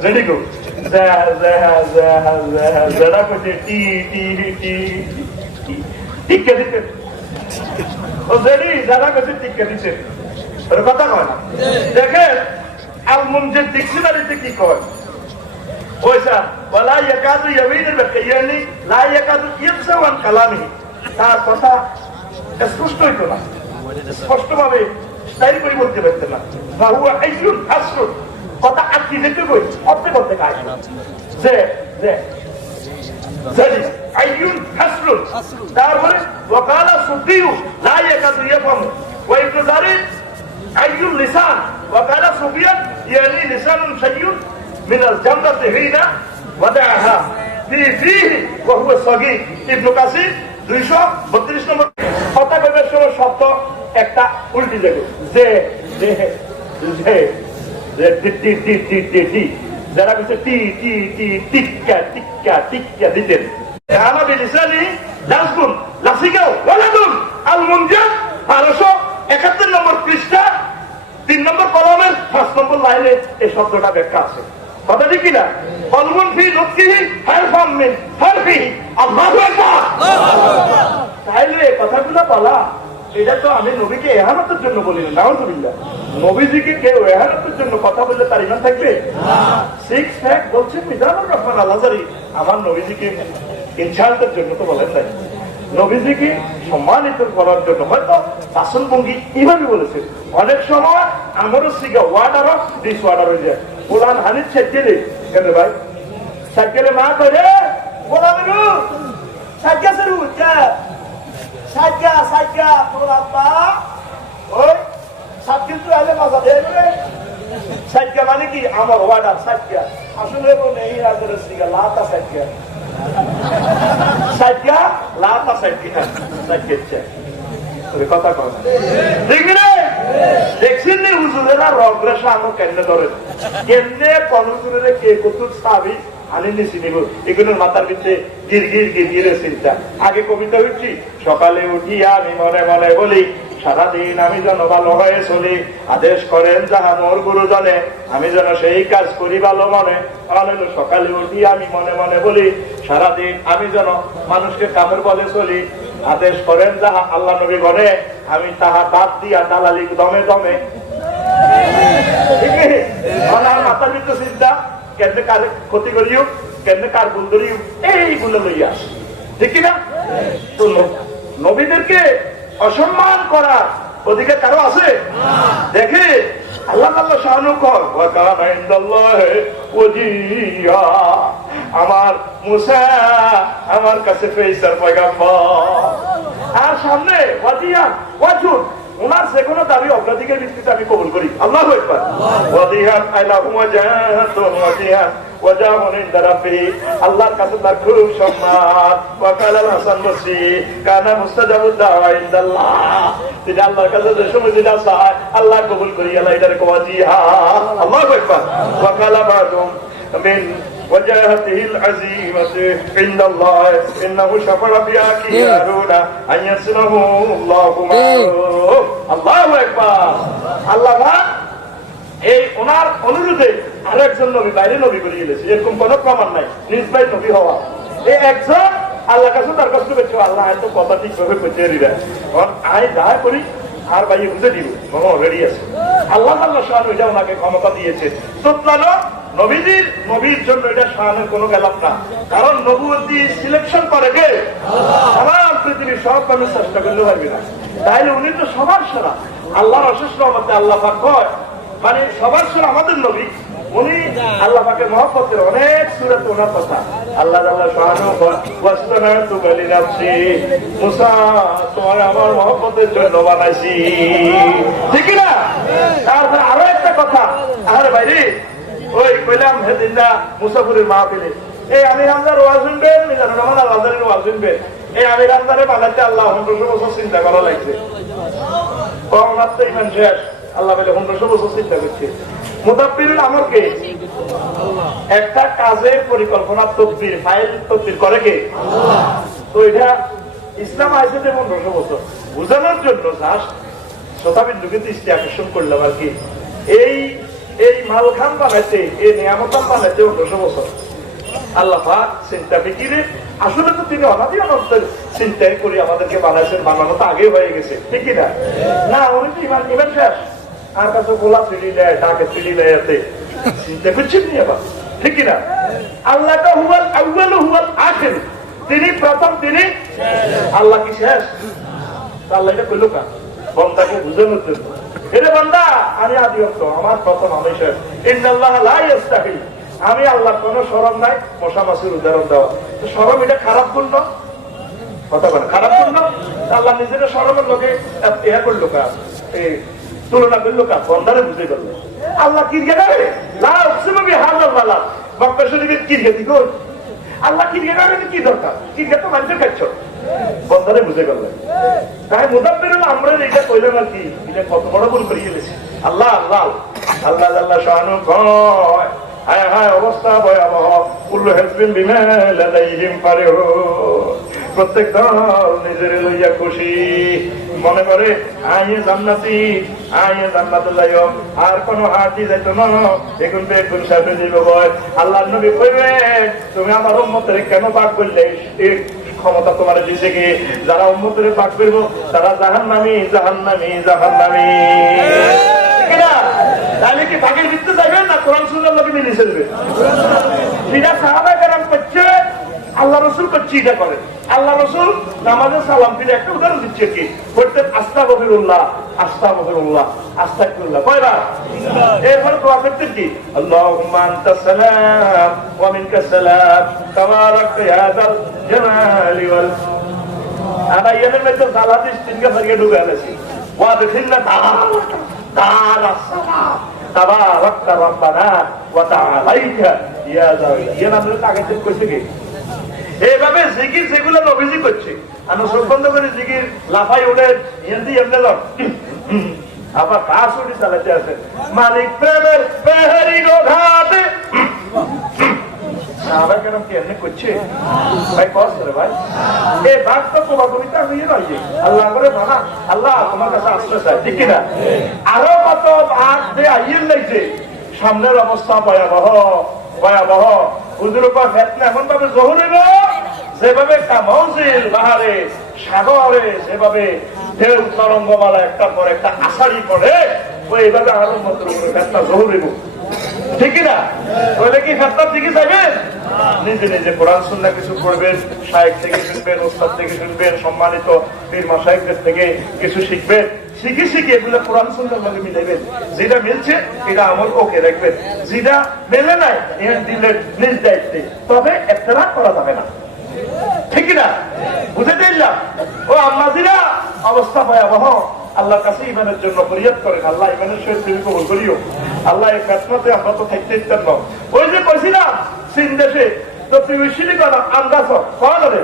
জেডিগো যেটা করছে টি টি টি টিকে দিতে ও জেডি যারা কাছে টিকে দিচ্ছে ওর কথা কয় না দেখেন আল মুনজির ডিকশনারিতে কি কয় ওইসা ওয়ালা ইয়াকাদু ইয়ামিনু বিকাইয়ানি লা ইয়াকাদু ইয়াফসাউ আন কালামিহি তার কথা স্পষ্ট হইতো না স্পষ্টভাবে স্টাইল করে বলতে পারতেন না ফাহুয়া আইয়ুন হাসরুন কথা আটকে দিতে কই অর্থে করতে কাজ যে যে জানি আইয়ুন হাসরুন তারপরে ওয়াকালা সুফিউ লা ইয়াকাদু ইয়াফহামু ওয়া ইবনু জারির আইয়ুল লিসান ওয়াকালা সুফিয়ান ইয়ানি লিসানুন শাইয়ুন মিনাল জামরাতি হিনা ওয়াদাহা ফি ফিহি ওয়া হুয়া সাগীর ইবনু কাসির 232 নম্বর কথা কইবার সময় শব্দ একটা উল্টি যাবে যে যে যে টি টি টি টি টি যারা বলছে টি টি টি টিক্কা টিক্কা টিক্কা দিতেন আলা বিলিসানি লাসগুন লাসিগাও ওয়ালাদুন আল মুনজাদ 1271 নম্বর পৃষ্ঠা 3 নম্বর কলমের 5 নম্বর লাইনে এই শব্দটা ব্যাখ্যা আছে কথা ঠিক কিনা কলমুন ফি নুতকিহি হারফাম মিন হারফিহি আল্লাহু আকবার তাইলে কথাগুলো বলা এটা তো আমি নবীকে এহানতের জন্য বলি না নাউজুবিল্লাহ নবীজিকে কেউ এহানতের জন্য কথা বললে তার ইমান থাকবে সিক্স ফ্যাক্ট বলছেন মিজানুর রহমান আল-আজহারী আমার নবীজিকে ইনসাল্টের জন্য তো বলেন নাই নবীজিকে সম্মানিত করার জন্য হয়তো বাসন ভঙ্গি এইভাবে বলেছে অনেক সময় আমারও সিগা ওয়াটারও ডিস ওয়াটার হয়ে যায় কোরআন হানিফ সাইকেলে কেন ভাই সাইকেলে মা করে কোরআন সাইকেল সাইকা সাইকা তোর আব্বা ওই সাত কিন্তু আলে মজা দেবে সাইকা মানে কি আমার ওয়ার্ডার সাইকা আসলে বলে এই রাজের সিগা লাতা সাইকা সাইকা লাতা সাইকা সাইকা কথা কর দেখবি রে দেখছেন নি হুজুরেরা রগ্রেশা আনো কেন ধরে কেমনে কোন হুজুরে কে কত সাবি আনি নিছি নিব এগুলোর মাথার ভিতরে গির গির গির গিরে চিন্তা আগে কবিতা হচ্ছি সকালে উঠিয়া আমি মনে মনে বলি সারাদিন আমি যেন ভালো হয়ে চলি আদেশ করেন যাহা মোর গুরুজনে আমি যেন সেই কাজ করি ভালো মনে সকালে উঠিয়া আমি মনে মনে বলি সারাদিন আমি যেন মানুষকে কামের বলে চলি আদেশ করেন যাহা আল্লাহ নবী গণে আমি তাহা বাদ দিয়া দালালি দমে দমে মাথার ভিতরে চিন্তা কেন কার ক্ষতি করিও কেন কার ভুল করিও এইগুলো লইয়া ঠিক কিনা তো নবীদেরকে অসম্মান করার অধিকার কারো আছে দেখে আল্লাহ আল্লাহ শাহানু কর আমার মুসা আমার কাছে পেয়েছার পয়গাম্বর আর সামনে ওয়াদিয়ান ওয়াজুন ওনার যে কোনো দাবি অগ্রাধিকার ভিত্তিতে আমি কবুল করি আল্লাহু আকবার ওয়াদিহান আলাহু ওয়াজাহাতুন ওয়াদিহান ওয়াজাহুনিন দারাফি আল্লাহর কাছে তার খুব সম্মান ওয়াকালাল হাসান বসরি কানা মুস্তাজাবুদ দাওয়া ইনদাল্লাহ তিনি আল্লাহর কাছে যে সময় যেটা চায় আল্লাহ কবুল করি আল্লাহ এটাকে ওয়াজিহা আল্লাহু আকবার ওয়াকালা বাদুম মিন وجاهته العزيمة عند الله إنه شفر بأخي هارون أن يصله الله معه الله أكبر الله এই ওনার অনুরোধে আরো একজন নবী বাইরে নবী করে গেছে এরকম কোন প্রমাণ নাই নিজ ভাই নবী হওয়া এই একজন আল্লাহ কাছে তার কষ্ট করছে আল্লাহ এত কথা ঠিকভাবে করতে দিবে আয় যা করি আর ভাই বুঝে দিব রেডি আছে আল্লাহ আল্লাহ শাহান এটা ওনাকে ক্ষমতা দিয়েছে তোতলানো নবীর জন্য এটা শাহানের কোনো গেলাম না কারণ নবুয়তি সিলেকশন করে কে সারা পৃথিবীর সব মানুষ চেষ্টা করতে পারবে না তাইলে উনি তো সবার সেরা আল্লাহর অশেষ রহমতে আল্লাহ পাক কয় মানে সবার সেরা আমাদের নবী উনি আল্লাহ পাকের মহব্বতের অনেক সূরাত ওনার কথা আল্লাহ আল্লাহ শাহানু ওয়াসতানাতু বিনাফসি মুসা তোমার আমার মহব্বতের জন্য বানাইছি ঠিক না তারপর আরো একটা কথা আরে ভাইরে ওই কইলাম হেদিনা মুসাফিরের মাহফিলে এই আমি হামদার ওয়াজ শুনবেন মিজানুর রহমান আল-আজহারীর ওয়াজ শুনবেন এই আমি হামদারে বানাইতে আল্লাহ 100 বছর চিন্তা করা লাগছে কম রাতে ইমান শেষ আল্লাহ বলে 100 বছর চিন্তা করছে মুদাব্বিরুল আমর কে একটা কাজের পরিকল্পনা তদবির ফাইল তদবির করে কে আল্লাহ তো এটা ইসলাম আইছে যে 100 বছর বুঝানোর জন্য জাস্ট শতাবিন্দুকে দৃষ্টি আকর্ষণ করলাম আর কি এই মালখান বানাইতে এই নিয়ামতান বানাইতে 100 বছর আল্লাহ পাক চিন্তা ফিকিরে আসলে তো তিনি অনাদি অনন্তের চিন্তাই করে আমাদেরকে বানাইছেন বানানো তো আগে হয়ে গেছে ঠিক না না উনি তো ইমান শেষ আর কাছে গোলা সিঁড়ি দেয় ডাকে সিঁড়ি দেয় আছে চিন্তা করছেন নি আবার ঠিক না আল্লাহ কা হুয়াল আউয়াল হুয়াল আখির তিনি প্রথম তিনি আল্লাহ কি শেষ আল্লাহ এটা কইলো কা বন্দাকে বুঝানোর জন্য এরে বান্দা আমি আদি অন্ত, আমার প্রথম আমি শেষ। ইন্নাল্লাহ লা ইস্তাহি, আমি আল্লাহ কোন শরম নাই। মশা মাসির উদাহরণ দেওয়া, শরম এটা খারাপ গুণ না, কথা বলে খারাপ গুণ না। আল্লাহ নিজের শরমের লোকে ইহা করলো কাজ, তুলনা করলো কাজ, বন্ধারে বুঝে করলো। আল্লাহ কিরগেটারে মক্কা শরীফের কিরগেটি কর, আল্লাহ কিরগেটারে কি দরকার? কিরগেট তো মানুষের কাছ বন্ধারে বুঝে করলেন। তাই মুদাব্বির আমরা এটা কইলাম আর কি, এটা কত বড় ভুল করে গেলেছি। আল্লাহ আল্লাহ আল্লাহ আল্লাহ শানু কয়, হায় হায় অবস্থা ভয়াবহ। কুল্লু হিজবিন বিমা লাদাইহিম ফারিহুন, প্রত্যেক দল নিজের লইয়া খুশি, মনে করে আইয়ে জান্নাতি আইয়ে জান্নাতে যাইও, আর কোন হাতি যাইতো না, এখন তো এখন সাথে যাইব ভয়। আল্লাহর নবী কইবে, তুমি আমার উম্মতের কেন পাক করলে? এই ক্ষমতা তোমার দিছে কি? যারা উম্মতের পাক করবো তারা জাহান্নামী জাহান্নামী জাহান্নামী। তাহলে কি বাঘের ভিত্তি যাবেন না কোরআন সুন্নাহর লোকে মিলে চলবে? যেটা সাহাবায়ে কেরাম করছে আল্লাহ রসুল করছে এটা করে। আল্লাহ রসুল নামাজের সালাম ফিরে একটা উদাহরণ দিচ্ছে কি, বলতেন আস্তাগফিরুল্লাহ আস্তাগফিরুল্লাহ আস্তাগফিরুল্লাহ কয়বার? এরপরে দোয়া করতেন কি, আল্লাহুম্মা আনতাস সালাম ওয়া মিনকাস সালাম তাবারাকতা ইয়া যাল জালালি ওয়াল আনা ইয়ানের মধ্যে সালাদিস তিনকে ফরিয়ে ডুবে আলেছি ওয়া দেখিনা তাআলাস সালাম তাবারাকতা রাব্বানা ওয়া তাআলাইকা ইয়া যাল ইয়ানের আগে থেকে কইছে কি এইভাবে জিকির যেগুলো নবীজি করছে, আমি চোখ বন্ধ করে জিকির লাফাই উঠে হিন্দি এমনি লট আবার কাজ উঠে চালাতে আছে মালিক প্রেমের পেহারি গো ঘাটে। সাহাবা কেন কি এমনি করছে ভাই? কস করে ভাই, এই ভাগ তো তোমার কবিতা হয়ে রয়েছে। আল্লাহ করে ভাড়া, আল্লাহ তোমার কাছে আশ্রয় চাই, ঠিক কিনা? আরো কত ভাগ দিয়ে আইয়ের লাগছে, সামনের অবস্থা ভয়াবহ ভয়াবহ। হুজুরের পর ফেতনা এমন ভাবে জহুর হইব, যেভাবে একটা মৌজিল বাহারে সাগরে যেভাবে ঢেউ তরঙ্গমালা একটার পর একটা আষাঢ়ি পড়ে, এইভাবে আরো মতো ফেতনা জহুর হইব, ঠিক কিনা? তাহলে কি ফেতনার দিকে যাবেন? নিজে নিজে কোরআন সুন্নাহ কিছু পড়বেন, শায়েখ থেকে শুনবেন, ওস্তাদ থেকে শুনবেন, সম্মানিত পীর মাশায়েখদের থেকে কিছু শিখবেন, শিখে শিখে এগুলো কোরআন সুন্নাহর সঙ্গে মিলাইবেন। যেটা মিলছে এটা আমল ওকে রাখবেন, যেটা মেলে নাই এর দিলের নিজ দায়িত্বে, তবে ইখতিলাফ করা যাবে না, ঠিক না? বুঝে দিলাম ও আম্মাজিরা, অবস্থা ভয়াবহ। আল্লাহর কাছে ইমানের জন্য ফরিয়াদ করেন, আল্লাহ ইমানের সহিত তুমি কবুল করিও। আল্লাহ এই ফেতনাতে আমরা তো থাকতে ইচ্ছার নয়। ওই যে কইছিলাম চীন দেশে তো তুমি সিলিকন আম গাছ কয় ধরে,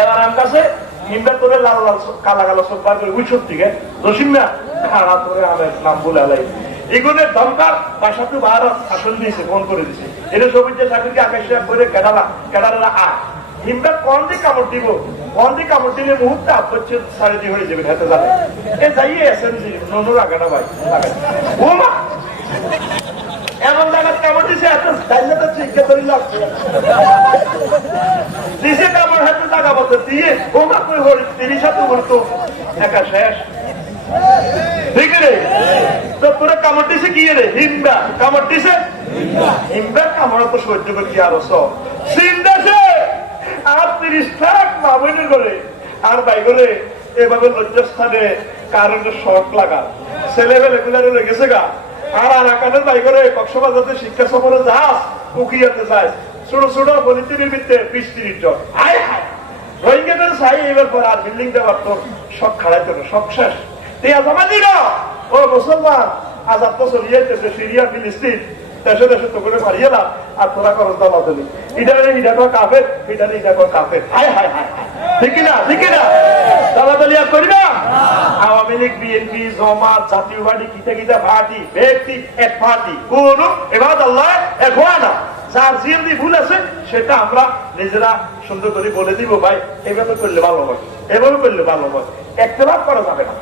এবার আম গাছে হিমটা তোরে লাল লাল কালা কালা সব বার করে উইছর থেকে রসিমা খাড়া তোরে আমের নাম বলে আলাই এগুলোর দমকার বাসাতে ভারত শাসন দিয়েছে, ফোন করে দিছে। এটা সবই যে চাকরিকে আকাশে করে কেডারা হিমটা কোন দিকে কামড় দিব, কোন দিকে কামড় দিলে মুহূর্তে আপচ্ছে সাড়ে দিয়ে হয়ে যাবে, হাতে যাবে। এ যাইয়ে এসেছি ননুর আগাটা ভাই ও মা এমন জায়গায় কামড় দিছে, এত দাইলাটা চিন্তা করি লাগছে দিছে কামড় হাতে জায়গা বলতে দিয়ে ও মা করে হল 30 হাতে বলতো একা শেষ, ঠিক রে? তো তোরা কামড় দিছে কি রে? হিমবা কামড় দিছে, হিমবা কামড় তো সহ্য করছি আরো সব চিন্তাছে আর 30 লাখ মামুনি করে আর ভাই করে এভাবে লজ্জাস্থানে কারেন্টের শর্ট লাগা ছেলেবেলে গুলারে লেগেছে গা। আর আরাকানের ভাই করে কক্সবাজারে শিক্ষা সফরে যাস উকিয়াতে যায়, ছোট ছোট বলিতির ভিত্তে 20-30 জন হায় হায় রোহিঙ্গাদের চাই এবার পর আর বিল্ডিং দেওয়ার তোর সব খাড়াইতে না, সব শেষ। তিয়া জমা দিল ও মুসলমান, আজাদ তো চলিয়ে সিরিয়া ফিলিস্তিন দেশে দেশে তো করে মারিয়েলাম, আর তোরা খরচ দাবা দিলি ইটা কাফের ইটা কাফের, হায় হায় হায়, ঠিক না? ঠিক না? দালাদালিয়া করি না। আওয়ামী লীগ, বিএনপি, জামাত, জাতীয় পার্টি, কিতা কিতা পার্টি, ব্যক্তি এক পার্টি, কোন এবার আল্লাহ এক হয় না। যার জিএমডি ভুল আছে সেটা আমরা নিজেরা সুন্দর করে বলে দিব, ভাই এভাবে করলে ভালো হয়, এভাবে করলে ভালো হয়। ইখতিলাফ করা যাবে না,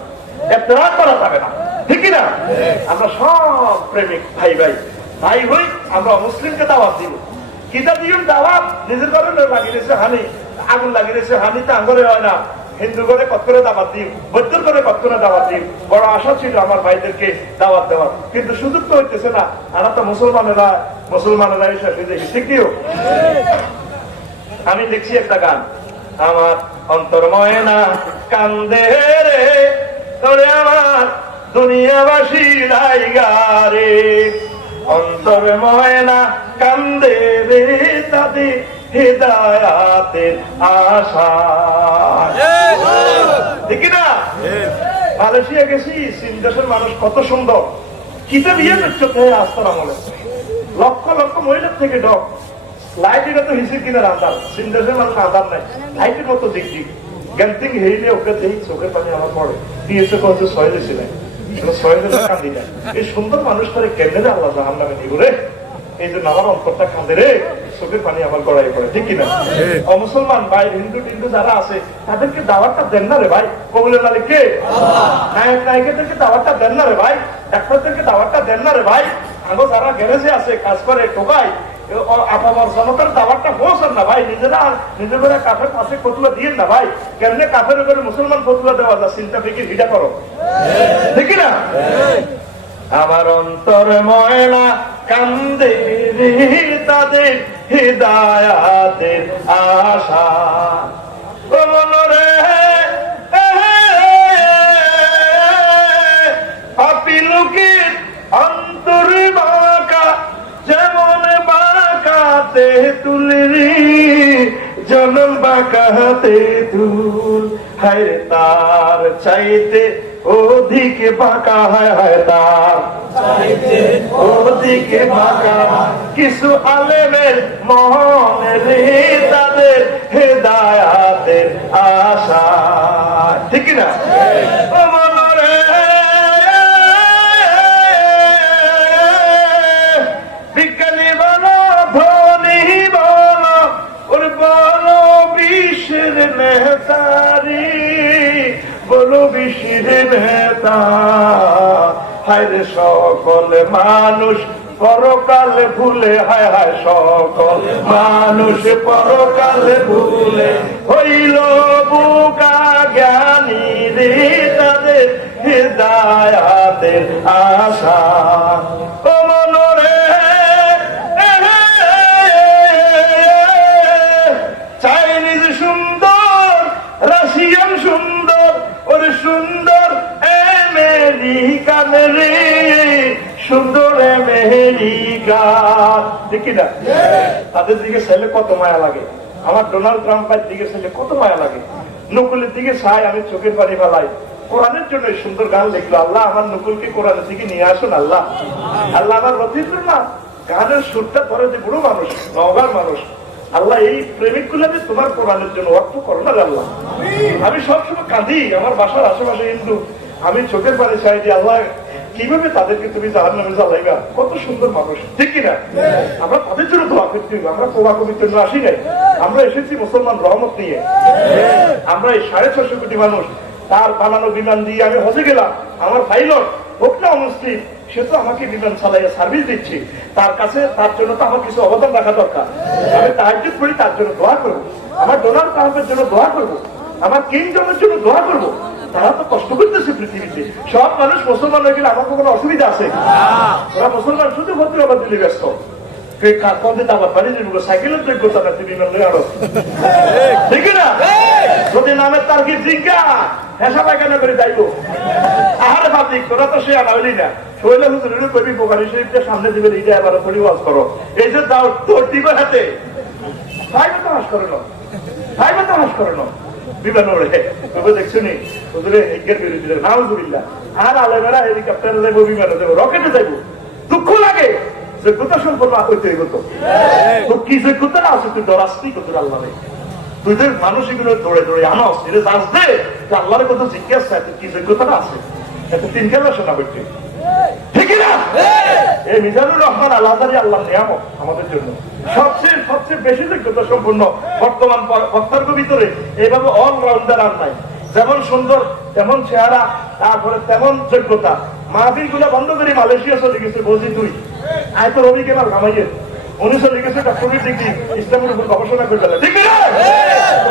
ইখতিলাফ করা যাবে না, ঠিক না? আমরা সব প্রেমিক ভাই ভাই ভাই হই, আমরা মুসলিমকে দাওয়াত দিব। কিতা দিন দাওয়াত নিজের ঘরে লাগিয়েছে হানি, আগুন লাগিয়েছে হানি তা আঙ্গরে হয় না। হিন্দু করে কত করে দাওয়াত দিই, বৌদ্ধ করে কত করে দাওয়াত দিই। বড় আশা ছিল আমার ভাইদেরকে দাওয়াত দেওয়ার, কিন্তু সুযোগ তো হইতেছে না। আমরা তো মুসলমানেরা এসে দেখি, ঠিক কিও? আমি দেখছি একটা গান, আমার অন্তর ময়না কান্দে রে তোরে আমার দুনিয়াবাসী রাইগারে অন্তর ময়না কান্দে রে তাদের হিদায়াতের আশা। দেখি না মালয়েশিয়া গেছি, চীন দেশের মানুষ কত সুন্দর, কিতা বিয়ে করছে আস্তার আমলে লক্ষ লক্ষ মহিলার থেকে ডক লাইট। এটা তো হিসেব কিনার আধার, চীন দেশের মানুষ আধার নাই, লাইটের মতো দিক দিক গ্যান্টিং হেইলে ওকে দেখি চোখের পানি আমার পড়ে দিয়েছে কত সয়েলে ছিলেন কান্দি না। এই সুন্দর মানুষটারে কেমনে আল্লাহ জাহান নামে নিব রে, এই জন্য আমার অন্তরটা কাঁদে রে, চোখের পানি আমার গড়াই পড়ে, ঠিক কিনা? অমুসলমান ভাই হিন্দু টিন্দু যারা আছে তাদেরকে দাওয়াতটা দেন না রে ভাই, কবুলের মালিক কে? নায়ক নায়িকাদেরকে দাওয়াতটা দেন না রে ভাই, ডাক্তারদেরকে দাওয়াতটা দেন না রে ভাই, আরো যারা গ্যারেজে আছে কাজ করে টোকাই আপামার জনতার দাওয়াতটা পৌঁছান না ভাই, নিজেরা নিজের করে কাফের পাশে ফতুয়া দিয়ে না ভাই। কেমনে কাফের উপরে মুসলমান ফতুয়া দেওয়া যায় চিন্তা ফিকির ভিড়া করো, ঠিক না? আমার অন্তর ময়না কান্দে রে তাদের হিদায়াতের আশা। ও মনরে পাপী লোকের অন্তর বাঁকা, যেমন বাঁকাতে তুলরি জনম বাঁকাতে তুল, হায় তার চাইতে ওদিকে বাঁকা, হায় হায় তার চাইতে ওদিকে বাঁকা কিছু আলেমের মনে রে তাদের হেদায়াতের আশা, ঠিক না? ও মনরে বিজ্ঞানী বলো ধনী বলো ওর বলো বিশ্বের নেতারি, বলো বিশ্বের নেতা, হায় রে সকল মানুষ পরকাল ভুলে, হায় হায় সকল মানুষ পরকাল ভুলে হইল বুকা জ্ঞানী রে তাদের হিদায়াতের আশা। ও মনরে চাইনিজ সুন্দর, রাশিয়ান সুন্দর, ওরে সুন্দর আমেরিকান রে, সুন্দর আমেরিকান, দেখি না? তাদের দিকে ছেলে কত মায়া লাগে, আমার ডোনাল্ড ট্রাম্পের দিকে ছেলে কত মায়া লাগে, নকুলের দিকে চাই আমি চোখের পানি ফেলাই। কোরআনের জন্য সুন্দর গান লিখলো, আল্লাহ আমার নকুলকে কোরআনের দিকে নিয়ে আসুন, আল্লাহ আল্লাহ আমার রফিকুর না গানের সুরটা ধরে যে বুড়ো মানুষ নওগাঁর মানুষ, আল্লাহ এই প্রেমিক গুলাকে তোমার কোরআনের জন্য অর্থ করো না আল্লাহ। আমি সবসময় কাঁদি, আমার বাসার আশেপাশে হিন্দু, আমি চোখের পানি চাই যে আল্লাহ কিভাবে তাদেরকে তুমি জাহান্নামে জ্বালাইবা, কত সুন্দর মানুষ, ঠিক কিনা? আমরা তাদের জন্য দোয়া করতে হবে, আমরা কোবা কবির জন্য আসি নাই, আমরা এসেছি মুসলমান রহমত নিয়ে। আমরা এই 650 কোটি মানুষ, তার বানানো বিমান দিয়ে আমি হজে গেলাম, আমার পাইলট হোক না মুসলিম, সে তো আমাকে বিমান চালাইয়া সার্ভিস দিচ্ছে, তার কাছে তার জন্য তো আমার কিছু অবদান রাখা দরকার। আমি তাহাজ্জুদ করি, তার জন্য দোয়া করবো, আমার ডোনাল্ড ট্রাম্পের জন্য দোয়া করবো, আমার কিং জনের জন্য দোয়া করবো। তারা তো কষ্ট করতেছে পৃথিবীতে, সব মানুষ মুসলমান হয়ে গেলে আমার কোনো অসুবিধা আছে? ওরা মুসলমান শুধু ভদ্র আবার দিলে ব্যস্ত, সাইকেলের যোগ্যতা না বিমান লয়ে আরো, ঠিক না? যদি নামের তার কি জিজ্ঞা হেসা পায়খানা করে যাইবো, আহারে ভাবি তোরা তো সে আনা হইলি না, শৈলে হুজুরের কবি বোখারী শরীফের সামনে দিবে, এইটা এবার পড়ি ওয়াজ করো, এই যে দাও তোর দিবে হাতে, ভাইবে তো হাস করে না, ভাইবে তো হাস করে না বিমান ওড়ে, তবে দেখছো নি হুজুরে হিজ্ঞের বিরোধীদের নাউজুবিল্লাহ, আর আলেমেরা হেলিকপ্টারে যাইবো, বিমানে যাবো, রকেটে যাইবো, দুঃখ লাগে। যোগ্যতা সম্পন্ন হইতে হইব তো, তোর কি যোগ্যতা আছে? তুই ডরাসনি কত আল্লাহ, তুই যে মানুষ এগুলো দৌড়ে দৌড়ে আনস, এটা চাষ দে আল্লাহরের কত জিজ্ঞাসা, তোর কি যোগ্যতা আছে? এত তিন খেলা শোনা হইতে, ঠিক না? এই মিজানুর রহমান আল্লাহদারি আল্লাহ নিয়ামত আমাদের জন্য সবচেয়ে সবচেয়ে বেশি যোগ্যতা সম্পূর্ণ বর্তমান বক্তার ভিতরে এইভাবে অলরাউন্ডার আর নাই, যেমন সুন্দর তেমন চেহারা, তারপরে তেমন যোগ্যতা। মাহফিল গুলা বন্ধ করে মালয়েশিয়া চলে গেছে, বলছি তুই আয় তো রবি কেমাল ঘামাইয়ের, উনি চলে গেছে ডক্টরের ডিগ্রি ইসলামের উপর গবেষণা করে ফেলে, ঠিক না?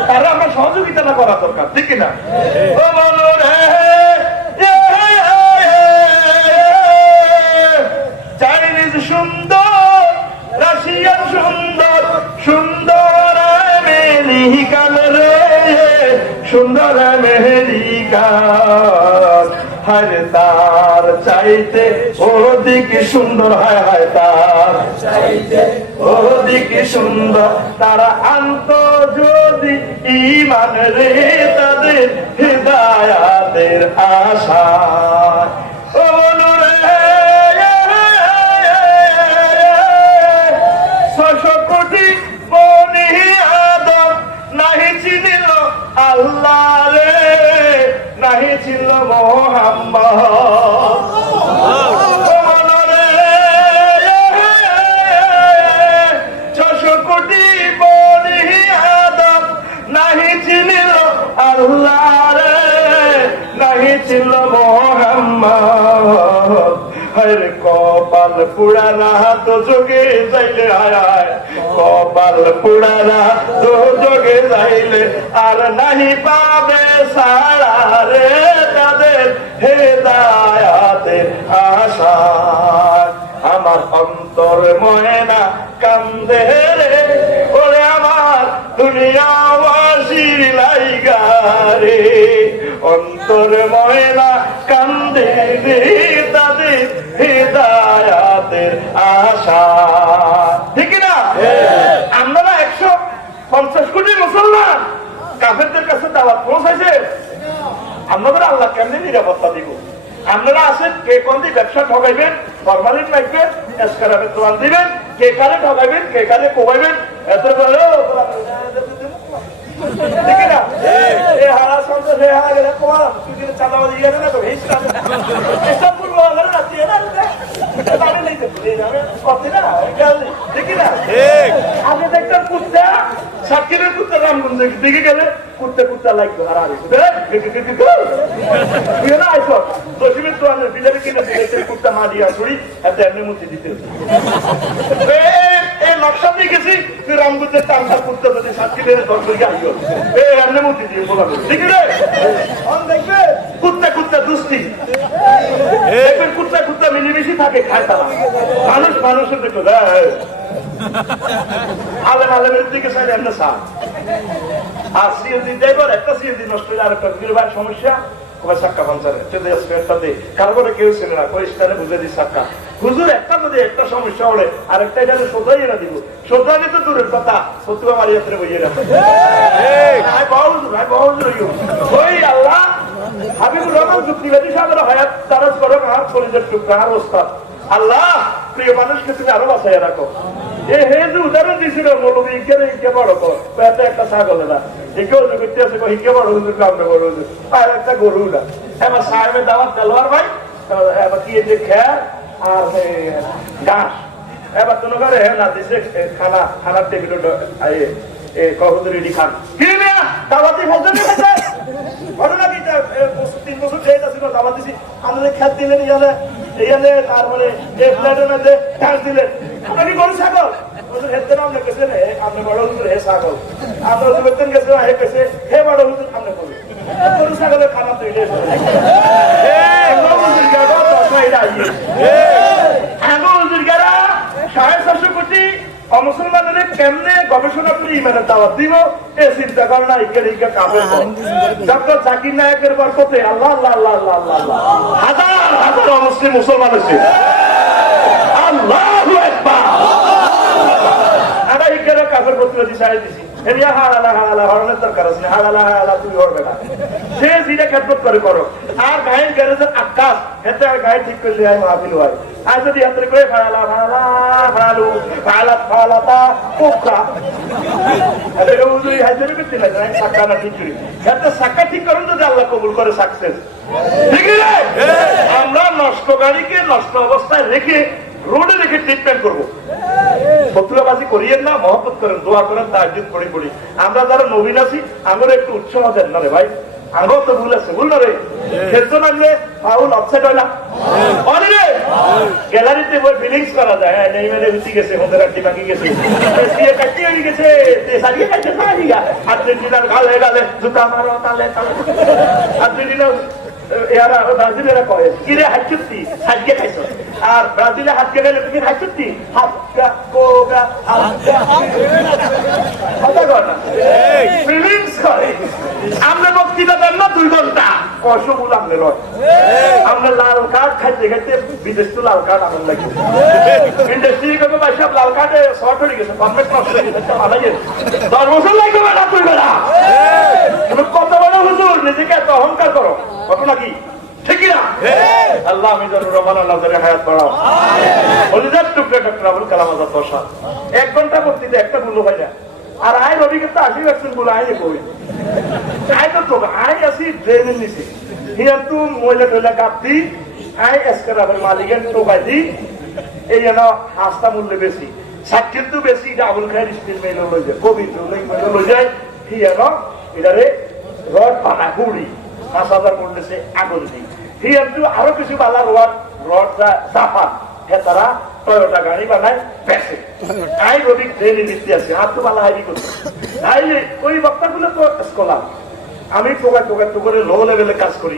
তারা আমরা সহযোগিতা না করা দরকার, ঠিক না? চাইনিজ সুন্দর, রাশিয়ান সুন্দর, সুন্দর আমেরিকান রে, সুন্দর আমেরিকান, হায় তার চাইতে ওদিকে সুন্দর, হায় হায় তার চাইতে ওদিকে সুন্দর। তারা আন্ত যদি ঈমান রে তাদের হিদায়াতের আশা। ও বনুরে 600 কোটি বনি আদম নাহি চিনিল আল্লাহ রে, নাহি ছিল মোহাম্মদ। ও বনুরে 600 কোটি বনি আদম নাহি চিনিল আল্লাহ রে, নাহি ছিল মোহাম্মদ। হরে কপাল পুরানা তো যোগে যাইলে, হায় হায় কপাল পুরানা তো যোগে যাইলে আর নাহি পাবে সারা রে তাদের হেদায়াতের আশা। আমার অন্তর ময়না কান্দে রে, ওরে আমার দুনিয়াবাসীর লাইগা রে, অন্তর ময়না কান্দে রে তাদের হিদায়াতের আশা। ঠিক না? আমরা 150 কোটি মুসলমান কাফেরদের কাছে দাওয়াত পৌঁছাইছে, আপনাদের আল্লাহ কেমনি নিরাপত্তা দিব? আপনারা আসেন, কে কোন দিয়ে ব্যবসা ঠকাইবেন, ফরমালিন রাখবেন, এসকারাবের দোয়ান দিবেন, কে কারে ঠকাইবেন, কে কারে কোবাইবেন, এত ঠিক না? এই হারা সন্দেশ হয়ে হারা গেলে কোয়ালাম তুই কিন্তু চাঁদাবাজি গেলে না তো হিসটা এসব করবো আগে না দিয়ে না আমি নেই করতে না ঠিক না? আপনি দেখতেন কুত্তা সাক্ষীদের কুত্তা রামগঞ্জ দিকে গেলে কুত্তে কুত্তা লাগবে আর আইস দশমীর তো আমি বিলের কিনে দিলে কুত্তা মা দিয়া ছড়ি এত এমনি মুক্তি দিতে এই নকশা দিয়ে গেছি তুই রামগঞ্জের টাঙ্গার কুত্তা যদি সাক্ষীদের দর্শকে আইও এমনি মুক্তি দিয়ে বলা ঠিক আছে? দেখবে কুত্তা কুত্তা দুষ্টি দেখবেন কুত্তা কুত্তা মিলেমিশি থাকে, খায় তারা মানুষ মানুষের দেখো আলেম আলেমের দিকে চাইলে এমনি সার। আর সিএনজি ড্রাইভার একটা সিএনজি নষ্ট হলে আরেকটা বিরোধ সমস্যা চাক্কা পাঞ্চারে কারো কেউ ছিল না স্থানে বুঝে দিই চাক্কা হুজুর একটা যদি একটা সমস্যা হলে আরেকটা এটা সোজাই এনে দিব, সোজাই তো দূরের কথা সত্যি আমার ইয়াত্রে বইয়ে রাখে ওই আল্লাহ হাবিবুর রহমান যুক্তিবাদী সাহেবের হায়াত তারাজ করো আর শরীরের টুকরা আর ওস্তাদ আল্লাহ প্রিয় মানুষকে তুমি আরো বাঁচাইয়া রাখো। এ হে যে উদাহরণ দিয়েছিল মৌলবী ইকে বড় এত একটা ছাগল না একেও করতে আছে হিকে বড় হুজুর কামড়ে বড় হুজুর আর একটা গরু না। এবার সাহেবের দাওয়াত দেলোয়ার ভাই এবার কি যে খেয়ার আর ঘাস এবার তোর ঘরে না দিছে খানা খানার টেবিল রেডি খান কি দাওয়াতি বলতে ঘটনা কি 3 বছর ছিল দাওয়াত দিছি আমাদের খেত দিলেন ইয়ালে তারপরে এই ফ্ল্যাটের মধ্যে ঘাস দিলেন আপনি গরু ছাগল হেঁটতে আপনি গেছেন আপনি বড় হুজুর হে ছাগল আপনার বেতন গেছে হে গেছে হে বড় হুজুর আপনি বলবেন গরু ছাগলের খানা তৈরি মুসলমানের কেমনে গবেষণা করে ইমানের দাওয়াত দিব এ চিন্তা কর না ডক্টর জাকির নায়কের বরকতে আল্লাহ আল্লাহ আল্লাহ আল্লাহ আল্লাহ আল্লাহ হাজার হাজার অমুসলিম মুসলমান হয়েছে আল্লাহু আকবার। আমরা ইকেরও কাফের প্রতিরোধী সাহেব দিছি এরিয়া হালালা হালালা হরণের দরকার আছে হালালা হালালা তুমি করবে না সে জিরে খেদমত করে করো আর গায়ের গ্যারেজের আকাশ এতে আর গায়ে ঠিক করলে মাহফিল হয় আর যদি হাতের করে ফালা ফালা ফালু ফালা ফালাতা পোকা ঠিক করুন যদি আল্লাহ কবুল করে সাকসেস। ঠিক আছে আমরা নষ্ট গাড়িকে নষ্ট অবস্থায় রেখে রোডে রেখে ট্রিটমেন্ট করবো শত্রুবাজি করিয়েন না মহব্বত করেন দোয়া করেন তাহাজ্জুদ পড়ি পড়ি। আমরা যারা নবীন আছি আমরা একটু উৎসাহ দেন না রে ভাই আমরাও তো ভুল আছে ভুল না রে খেলতে মানলে ফাউল অফসাইড হয় না রে গ্যালারিতে বই ফিলিংস করা যায় নেই মেরে উঠি গেছে ওদের আটটি বাকি গেছে কাটি হয়ে গেছে সারিয়ে কাটছে আর্জেন্টিনার গালে গালে জুতা মারো তালে তালে আর্জেন্টিনা এরা ব্রাজিলেরা কয়ে কিরে হাঁচুতি হাঁচকে খাইছ আর ব্রাজিলে হাঁচকে গেলে তুমি হাঁচুতি হাতটা কোগা কথা কর না ফিলিংস করে আমরা বক্তৃতা দেন না 2 ঘন্টা কয়শো গুলো আপনার হয় আমরা লাল কার্ড খাইতে খাইতে বিদেশ তো লাল কার্ড আমার লাগে ইন্ডাস্ট্রি কোনো ভাই সব লাল কার্ডে শর্ট হয়ে গেছে পারফেক্ট নষ্ট হয়ে গেছে 10 বছর লাগবে না তুই বেলা কত বড় হুজুর নিজেকে এত অহংকার করো কত নাকি ঠিকই না আল্লাহ আমি যেন রহমান আল্লাহ হায়াত বাড়াও হলিদার টুকরা ডক্টর আবুল কালাম আজাদ বসা 1 ঘন্টা বক্তৃতা একটা ভুল হয় না আর আয় অভিজ্ঞতা 80% বলে আয় কই আয় তো আয় আসি ড্রেনের নিচে কিন্তু ময়লা টয়লা কাটতি আয় এসকারাবের মালিকের টোকাই দি এই যেন হাস্তা মূল্য বেশি সাক্ষীর তো বেশি আবুল খায়ের স্টিল মেল লই যায় কবি লই যায় কি যেন এটারে রড পানা গুড়ি 5,000 মূল্যে আগুন দিই কিন্তু আরো কিছু বালা রড জাপান হ্যাঁ তারা টয়োটা গাড়ি বানায় বেসে আই রবি ট্রেনে নিতে আসে আর তো বালা হাইরি করছে তাই ওই বক্তাগুলো তো স্কলার আমি টোকা লো লেভেলে কাজ করি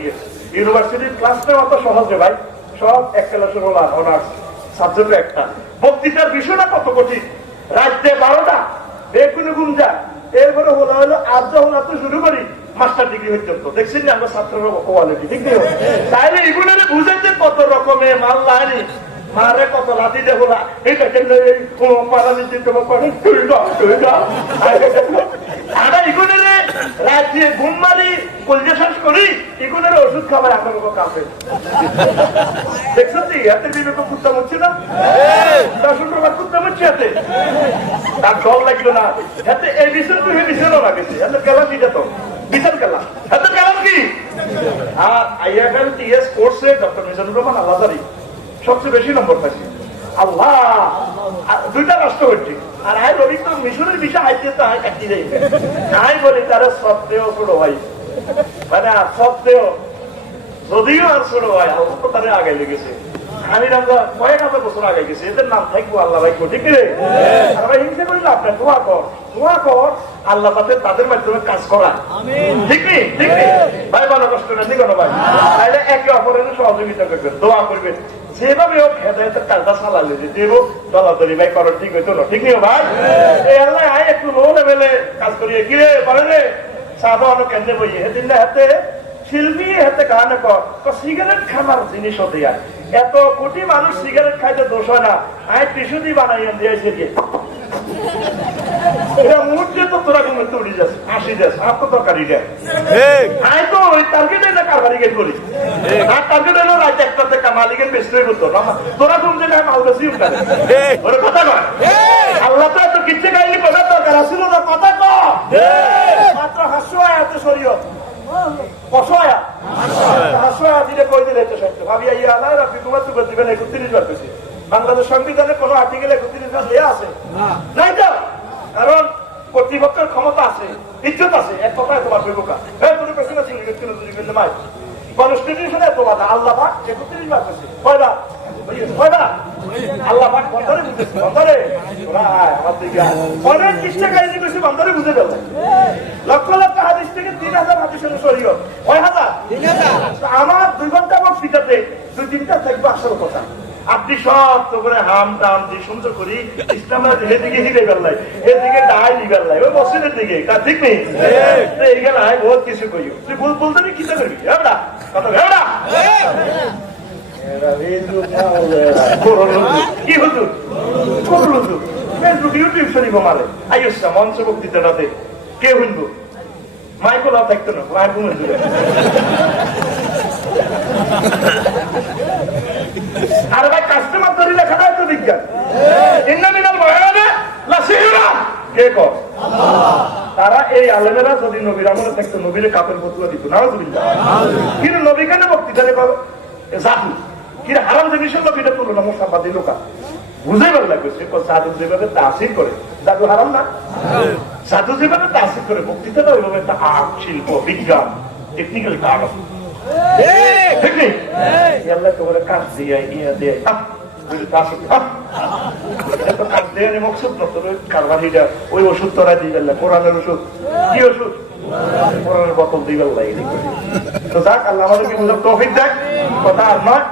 ইউনিভার্সিটির ক্লাসটা অত সহজে ভাই সব এক ক্লাসের অনার্স সাবজেক্ট একটা বক্তৃতার বিষয়টা কত কঠিন রাজ্যে 12টা বেকুনে গুঞ্জা এরপরে হলো আজ হলা তো শুরু করি মাস্টার ডিগ্রি পর্যন্ত দেখছেন না আমরা ছাত্রের কোয়ালিটি ঠিক নেই তাইলে এগুলো বুঝেছে কত রকমের মাল লাইনি মারে কত লাঠি দেবো না এটা মারা নিচ্ছে তোমার এগুলো রাজ্যে ঘুম মারি কলজা শ্বাস করি এগুলোর ওষুধ খাবার আপনার কাছে দেখছেন তো হাতের বিবেক কুত্তা মরছে না 10 টাকা কুত্তা মরছে হাতে তার জল লাগলো না হাতে এই বিষয় তো বিষয়ও লাগেছে হাতে গেলাম দিটা তো বিশাল গেলাম হাতে গেলাম কি আর আইএফএল টিএস কোর্সে ডক্টর মিজানুর রহমান আল্লাহজারি সবচেয়ে বেশি নম্বর পাইছে আল্লাহ 2টা রাষ্ট্র হচ্ছে আর আই রবি তো মিশনের বিষয় আইতে তো একটি যাই আই বলি তারা সত্ত্বেও ছোট ভাই মানে সত্ত্বেও যদিও আর ছোট ভাই আল্লাহ তো তাদের আগে লেগেছে আমি কয়েক হাজার বছর আগে গেছি এদের নাম থাকবো আল্লাহ ভাই ঠিক রে আমরা হিংসা করিলে আপনার দোয়া কর আল্লাহ তাদের মাধ্যমে কাজ করা ঠিক নেই ঠিক নেই ভাই ভালো কষ্ট না ঠিক ভাই তাহলে একে অপরের সহযোগিতা করবেন দোয়া করবেন যেভাবে হোক হেদায়তের কাজটা চালালে যে দেব দলাদলি ভাই করার ঠিক হইতো না ঠিক নেই ভাই এই আল্লাহ আয় একটু লো লেভেলে কাজ করিয়ে কি রে বলে রে সাদা অনেক কেন্দ্রে বই সেদিন না হাতে শিল্পী হাতে গান কর সিগারেট খামার জিনিস হতে যায় এত কোটি মানুষ সিগারেট খাইতে দোষ হয় না আয় টিস্যু দিয়ে বানাইয়া দিয়েছে গিয়ে এটা মুহূর্তে তো তোরা ঘুমে উড়ি যাচ্ছে 80 যাচ্ছে আর তো তরকারি দেয় আয় তো ওই টার্গেটে না কারবারি গেট করি আর টার্গেট হলো রাত 1টাতে মালিকের বেস্ট হয়ে করতো তোরা ঘুমতে না মাল বেশি উঠা ওরা কথা কয় আল্লাহ তো এত কিচ্ছে গাইলি কথা দরকার আসছিল না কথা ক মাত্র হাস্য এত শরীয় কষায়া হাসয়া দিলে কই দিলে তো সত্য ভাবিয়া ইয়া আল্লাহ রাব্বি কুমার তো দিবেন 31 বার কইছে বাংলাদেশ সংবিধানে কোনো আর্টিকেলে 31 বার দেয়া আছে নাই তো কারণ কর্তৃপক্ষের ক্ষমতা আছে ইজ্জত আছে এক কথায় তোমার কইবকা এই তুমি কইছিস না লিখে কিলো দুই গেলে মাই কনস্টিটিউশনে তো বাধা আল্লাহ পাক 31 বার কইছে কয়বার আল্লাহ পাক বন্ধরে বুঝেছে বন্ধরে ওরা আমার দিকে অনেক চেষ্টা কাহিনী কইছে বন্ধরে বুঝে গেল লক্ষ লক্ষ হাদিস থেকে 3000 হাদিসের শরীয়ত 3000 আমার 2 ঘন্টা বক্তৃতাতে 2-3টা থাকবে আসল কথা আপনি সব তো করে হাম টাম দিয়ে সুন্দর করি ইসলামের এদিকে হিলে বেল্লাই এদিকে ডাই দিবেন লাই ওই মসজিদের দিকে তা ঠিক নেই এইখানে আয় বহুত কিছু কই তুই বলতে কি করবি হেবড়া কথা হেবড়া কি হুজুর কোন হুজুর ফেসবুক ইউটিউব শরীফ মারে আইসা মঞ্চ বক্তৃতাটাতে কে শুনবো মাইকোলা থাকতো না মাইকো হুজুর আর ভাই কাস্টমার তৈরি লেখাটাই তো বিজ্ঞান তারা এই আলেমেরা যদি নবীর আমলে থাকতো নবীরে কাপের বোতলা দিত না কিন্তু নবী কেন বক্তৃতা জাদু কিন্তু হারাম জিনিসের নবীটা তুলো না মোসাফা দিল কা বুঝে ভালো লাগবে সে জাদু যেভাবে তাসির করে জাদু হারাম না জাদু যেভাবে তাসির করে বক্তৃতাটা ওইভাবে একটা আর্ট শিল্প বিজ্ঞান টেকনিক্যাল কাজ ঠিক নেই আল্লাহ তোমার কাজ দিয়ে ইয়া দিয়ে ওই ওষুধ তোরা দিবেন না কোরআনের ওষুধ কি ওষুধ কোরআনের বোতল দিবেন না তো যাক আল্লাহ আমাদেরকে তৌফিক দেয় কথা আর নয়